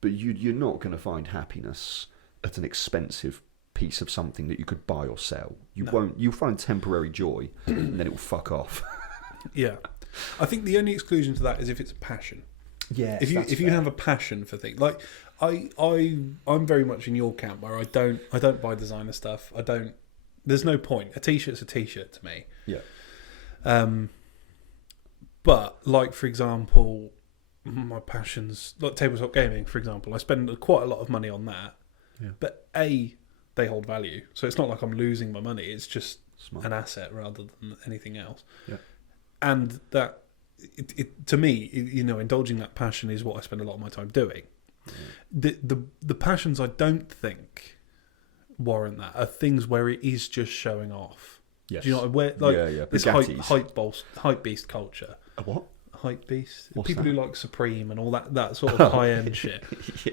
But you're not going to find happiness at an expensive piece of something that you could buy or sell. You'll find temporary joy, and then it will fuck off. Yeah. I think the only exclusion to that is if it's a passion. Yeah. If you have a passion for things, like I'm very much in your camp where I don't buy designer stuff. There's no point. A t-shirt's a t-shirt to me. Yeah. But like, for example, my passions, like tabletop gaming, for example, I spend quite a lot of money on that. Yeah. But they hold value, so it's not like I'm losing my money. It's just Smart. an asset rather than anything else. Yeah. And that, it to me, indulging that passion is what I spend a lot of my time doing. Yeah. The passions I don't think warrant that are things where it is just showing off. Yes. Do you know where this hype beast culture? A what? Hype beast. What's people that? who like Supreme and all that sort of high end shit. Yeah.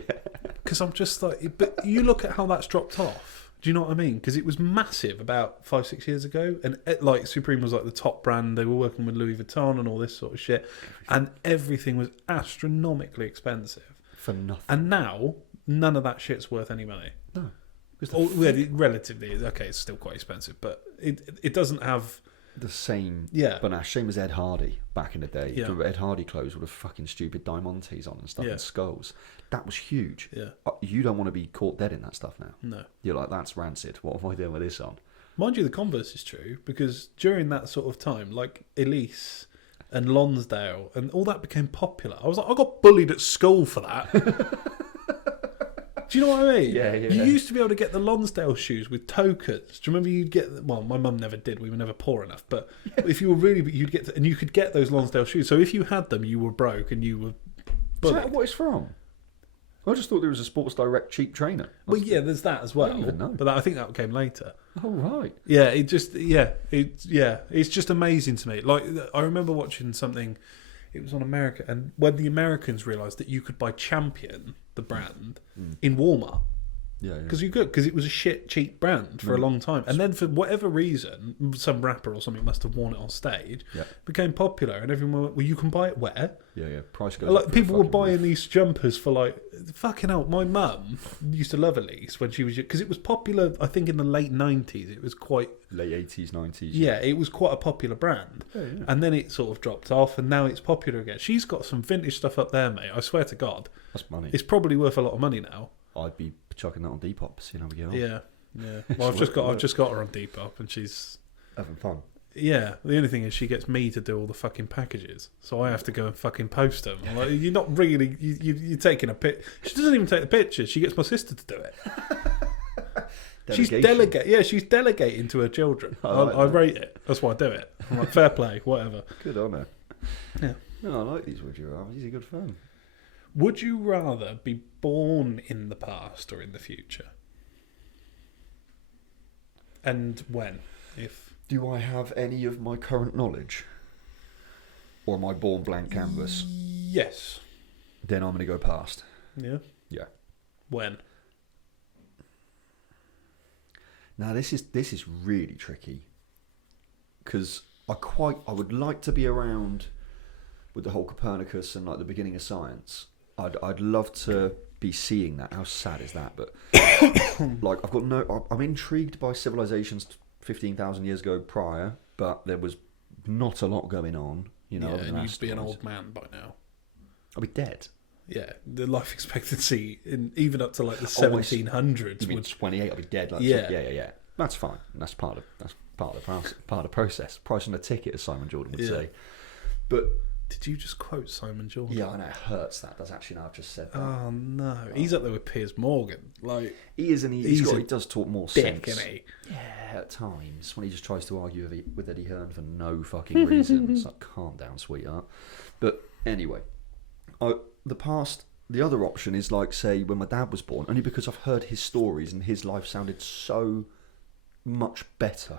Because I'm just like, but you look at how that's dropped off. Do you know what I mean? Because it was massive about 5-6 years ago, and like Supreme was like the top brand. They were working with Louis Vuitton and all this sort of shit, and everything was astronomically expensive for nothing. And now none of that shit's worth any money. No. Relatively, okay, it's still quite expensive, but it doesn't have the same. Yeah, but same as Ed Hardy back in the day. Yeah. The Ed Hardy clothes with the fucking stupid diamantes on and stuff and skulls. That was huge. Yeah, you don't want to be caught dead in that stuff now. No, you're like, that's rancid. What am I doing with this on? Mind you, the converse is true, because during that sort of time, like Elise and Lonsdale and all that became popular. I was like, I got bullied at school for that. Do you know what I mean? Yeah. You used to be able to get the Lonsdale shoes with tokens. Do you remember you'd get... Well, my mum never did. We were never poor enough. But if you were really... You'd get... And you could get those Lonsdale shoes. So if you had them, you were broke and you were bullied. Is that what it's from? I just thought there was a Sports Direct cheap trainer. Well, yeah, there's that as well. I don't even know. But I think that came later. Oh, right. Yeah, it just... Yeah, it's just amazing to me. Like, I remember watching something... It was on America, and when the Americans realised that you could buy Champion, the brand, in Walmart. Yeah. Because you could, because it was a shit cheap brand for a long time, and then for whatever reason, some rapper or something must have worn it on stage. Yeah. Became popular, and everyone went, well, you can buy it where? Yeah. Price goes. Like people were buying these jumpers for like fucking hell. My mum used to love Elise when she was, because it was popular. I think in the late 90s, it was quite late 80s, 90s. Yeah, it was quite a popular brand, and then it sort of dropped off, and now it's popular again. She's got some vintage stuff up there, mate. I swear to God, that's money. It's probably worth a lot of money now. I'd be chucking that on Depop, seeing how we get on. Yeah. Well, I've just got her on Depop, and she's having fun. Yeah, the only thing is she gets me to do all the fucking packages, so I have to go and fucking post them. I'm like, you're not really, you're taking a pic. She doesn't even take the pictures. She gets my sister to do it. She's delegating to her children. I rate it. That's why I do it. I'm like, fair play, whatever. Good on her. Yeah. No, I like these Would You Rather. These are good fun. Would you rather be born in the past or in the future? And when? If do I have any of my current knowledge? Or am I born blank canvas? Yes. Then I'm going to go past. Yeah? Yeah. When? Now, this is really tricky. Because I would like to be around with the whole Copernicus and like the beginning of science. I'd love to be seeing that. How sad is that? But like, I'm intrigued by civilizations 15,000 years ago prior, but there was not a lot going on. You know, and you'd be an old man by now. I'd be dead. Yeah, the life expectancy even up to like the 1700s would 28. I'll be dead. Like, yeah. That's fine. That's part of the process. Price on a ticket, as Simon Jordan would say. But did you just quote Simon Jordan? Yeah, I know, it hurts that. That's actually now I've just said that. Oh no, he's up there with Piers Morgan. Like he is, and he does talk more dick, sense. Isn't he? Yeah, at times when he just tries to argue with Eddie Hearn for no fucking reason. It's like, calm down, sweetheart. But anyway, the other option is like, say, when my dad was born, only because I've heard his stories and his life sounded so much better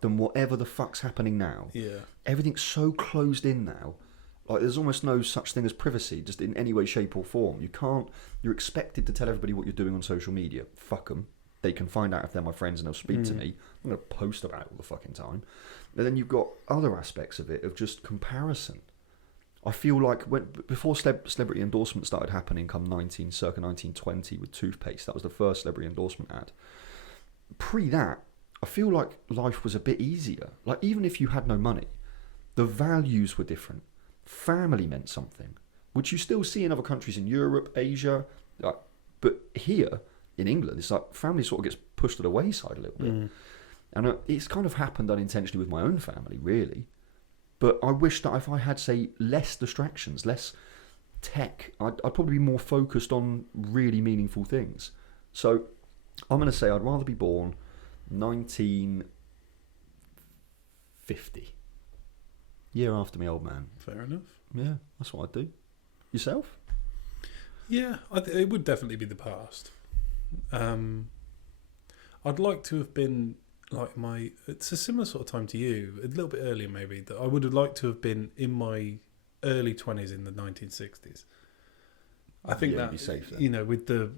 than whatever the fuck's happening now. Yeah, everything's so closed in now. Like, there's almost no such thing as privacy, just in any way, shape, or form. You're expected to tell everybody what you're doing on social media. Fuck them. They can find out if they're my friends and they'll speak to me. I'm going to post about it all the fucking time. And then you've got other aspects of it, of just comparison. I feel like before celebrity endorsement started happening, circa 1920 with toothpaste, that was the first celebrity endorsement ad. Pre that, I feel like life was a bit easier. Like, even if you had no money, the values were different. Family meant something, which you still see in other countries in Europe, Asia, but here in England, it's like family sort of gets pushed to the wayside a little bit. And it's kind of happened unintentionally with my own family, really. But I wish that if I had, say, less distractions, less tech, I'd probably be more focused on really meaningful things. So I'm going to say I'd rather be born 1950. Year after me old man. Fair enough. Yeah, that's what I'd do. Yourself? Yeah, it would definitely be the past. I'd like to have been like it's a similar sort of time to you, a little bit earlier maybe, that I would have liked to have been in my early 20s in the 1960s. I think that, be safe then. You know, with the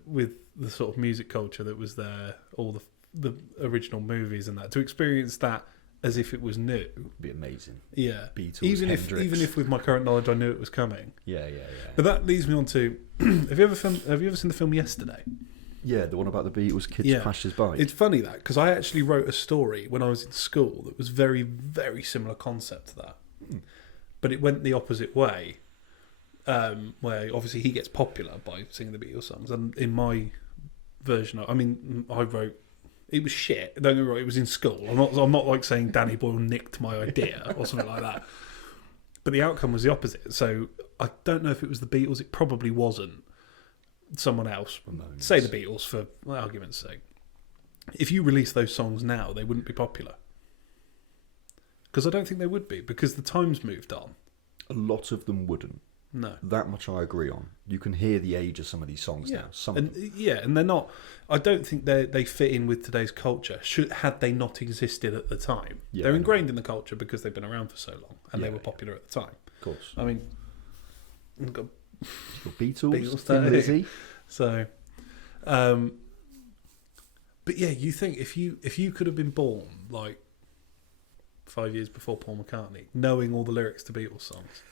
sort of music culture that was there, all the original movies and that, to experience that as if it was new, would be amazing. Yeah, Beatles, even Hendrix. if with my current knowledge I knew it was coming. Yeah. But that leads me on to have you ever seen the film Yesterday? Yeah, the one about the Beatles kids crashed his bike. It's funny that, because I actually wrote a story when I was in school that was very, very similar concept to that, but it went the opposite way. Where obviously he gets popular by singing the Beatles songs, and in my version, I wrote. It was shit. Don't get me wrong. It was in school. I'm not like saying Danny Boyle nicked my idea or something like that. But the outcome was the opposite. So I don't know if it was the Beatles. It probably wasn't. Someone else. Ramones. Say the Beatles for argument's sake. If you release those songs now, they wouldn't be popular. Because I don't think they would be, because the times moved on. A lot of them wouldn't. No. That much I agree on. You can hear the age of some of these songs now. And they're not. I don't think they fit in with today's culture. Had they not existed at the time, they're ingrained in the culture because they've been around for so long and they were popular at the time. Of course. I mean, you've got Beatles, Thin Lizzy. So, but yeah, you think if you could have been born like 5 years before Paul McCartney, knowing all the lyrics to Beatles songs.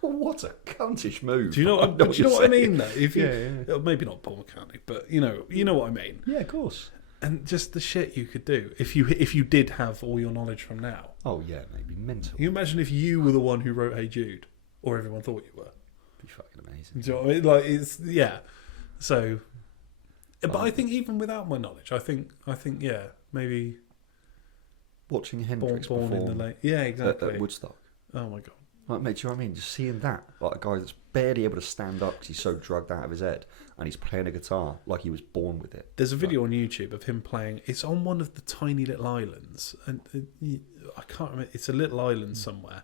What a cuntish move! Do you know what I mean? Though, if you maybe not Paul McCartney, but you know what I mean. Yeah, of course. And just the shit you could do if you did have all your knowledge from now. Oh yeah, maybe mental. Can you imagine if you were the one who wrote "Hey Jude," or everyone thought you were? It'd be fucking amazing. Do you know what I mean? Like So But I think even without my knowledge, I think yeah, maybe watching Hendrix born in the perform late, yeah, exactly. at Woodstock. Oh my god. Like, mate, do you know what I mean? Just seeing that, like a guy that's barely able to stand up because he's so drugged out of his head, and he's playing a guitar like he was born with it. There's a video on YouTube of him playing. It's on one of the tiny little islands, and I can't remember. It's a little island somewhere,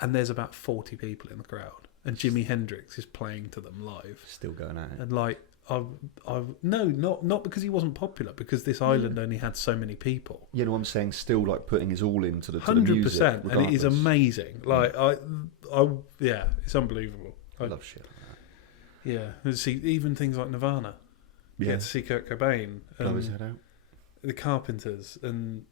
and there's about 40 people in the crowd, and Jimi Hendrix is playing to them live. Still going at it. And like, not because he wasn't popular, because this island only had so many people. You know what I'm saying? Still like putting his all into the 100%, and it is regardless. amazing. Like yeah, it's unbelievable. I love shit like that. Yeah, and see even things like Nirvana. Yeah. Get to see Kurt Cobain, Blow his head out. the Carpenters, and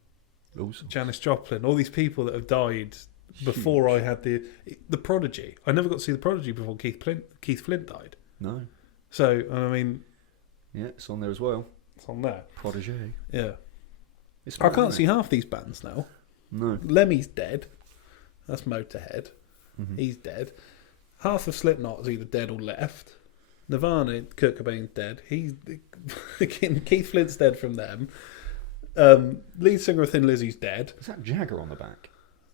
Awesome. Janis Joplin. All these people that have died before I had the Prodigy. I never got to see the Prodigy before Keith Flint died. No. So I mean, Yeah, it's on there as well. it's on there. Protégé. Yeah, It's I can't see half these bands now. No. Lemmy's dead. That's Motorhead. Mhm. He's dead. Half of Slipknot is either dead or left. Nirvana, Kurt Cobain's dead. He's Keith Flint's dead from them. Lead singer of Thin Lizzy's dead. Is that Jagger on the back?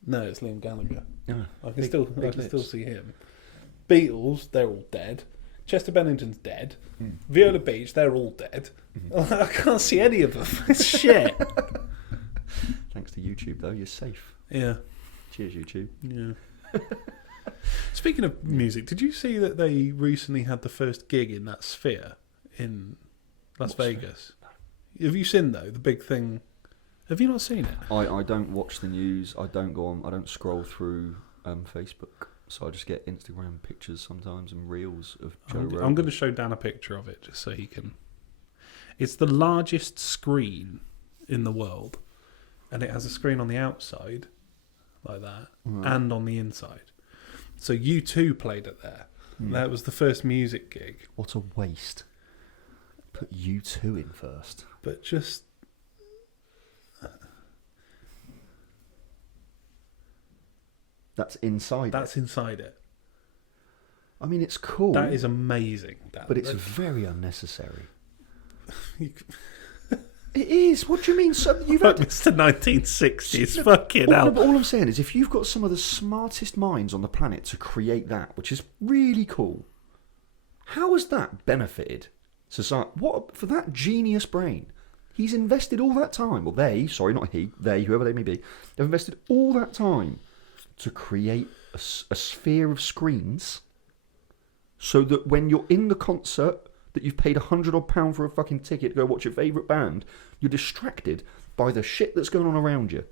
No, it's Liam Gallagher. Yeah. I can still lips. see him. Beatles, they're all dead. Chester Bennington's dead. Mm. Viola Beach, they're all dead. I can't see any of them. It's shit. Thanks to YouTube, though, you're safe. Yeah. Cheers, YouTube. Yeah. Speaking of music, did you see that they recently had the first gig in that Sphere in Las Vegas? Have you seen, though, the big thing? Have you not seen it? I don't watch the news. I don't go on. I don't scroll through Facebook. So I just get Instagram pictures sometimes and reels of Joe Rogan. I'm going to show Dan a picture of it just so he can. It's the largest screen in the world, and it has a screen on the outside, like that, and on the inside. So U2 played it there. That was the first music gig. What a waste. Put U2 in first. But just. That's inside That's it. inside it. I mean, it's cool. That is amazing. But it's very unnecessary. You- It is. What do you mean? So you've Fuck, had... it's the 1960s. Fucking hell. All I'm saying is if you've got some of the smartest minds on the planet to create that, which is really cool, how has that benefited society? What, for that genius brain, he's invested all that time, or they, sorry, not he, they, whoever they may be, they've invested all that time to create a sphere of screens so that when you're in the concert that you've paid £100 for a fucking ticket to go watch your favourite band, you're distracted by the shit that's going on around you.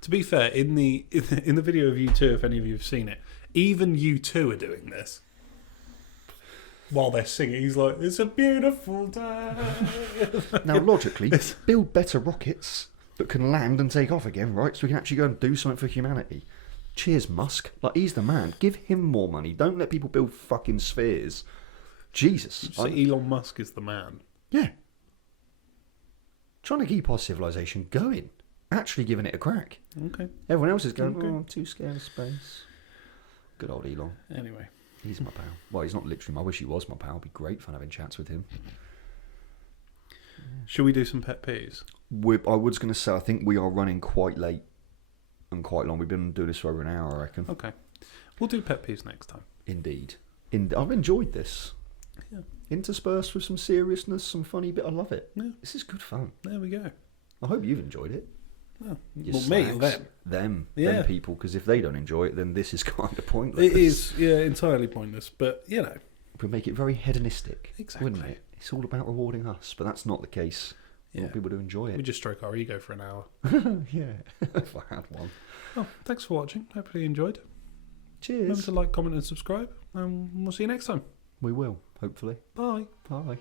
To be fair, in the video of U2, if any of you have seen it, even U2 are doing this. While they're singing, he's like, "It's a beautiful day." Now, logically, build better rockets that can land and take off again, right? So we can actually go and do something for humanity. Cheers, Musk. Like, he's the man. Give him more money. Don't let people build fucking spheres. Jesus. So Elon Musk is the man. Yeah. Trying to keep our civilization going. Actually giving it a crack. Okay. Everyone else is going, Okay. oh, I'm too scared of space. Good old Elon. Anyway. He's my pal. Well, he's not literally. I wish he was my pal. It'd be great fun having chats with him. Should we do some pet peeves? I was going to say, I think we are running quite late and quite long. We've been doing this for over an hour, I reckon. Okay. We'll do pet peeves next time. Indeed. I've enjoyed this. Yeah. Interspersed with some seriousness, some funny bit. I love it. Yeah. This is good fun. There we go. I hope you've enjoyed it. Well, You well me or slags. them. Them Yeah. people, because if they don't enjoy it, then this is kind of pointless. It is, yeah, entirely pointless. But, you know. We make it very hedonistic, Exactly. wouldn't it? It's all about rewarding us, but that's not the case. We Yeah. want people to enjoy We it. just stroke our ego for an hour. Yeah, if I had one. Well, thanks for watching. Hopefully you enjoyed. Remember Cheers. to like, comment and subscribe. And we'll see you next time. We will, hopefully. Bye. Bye.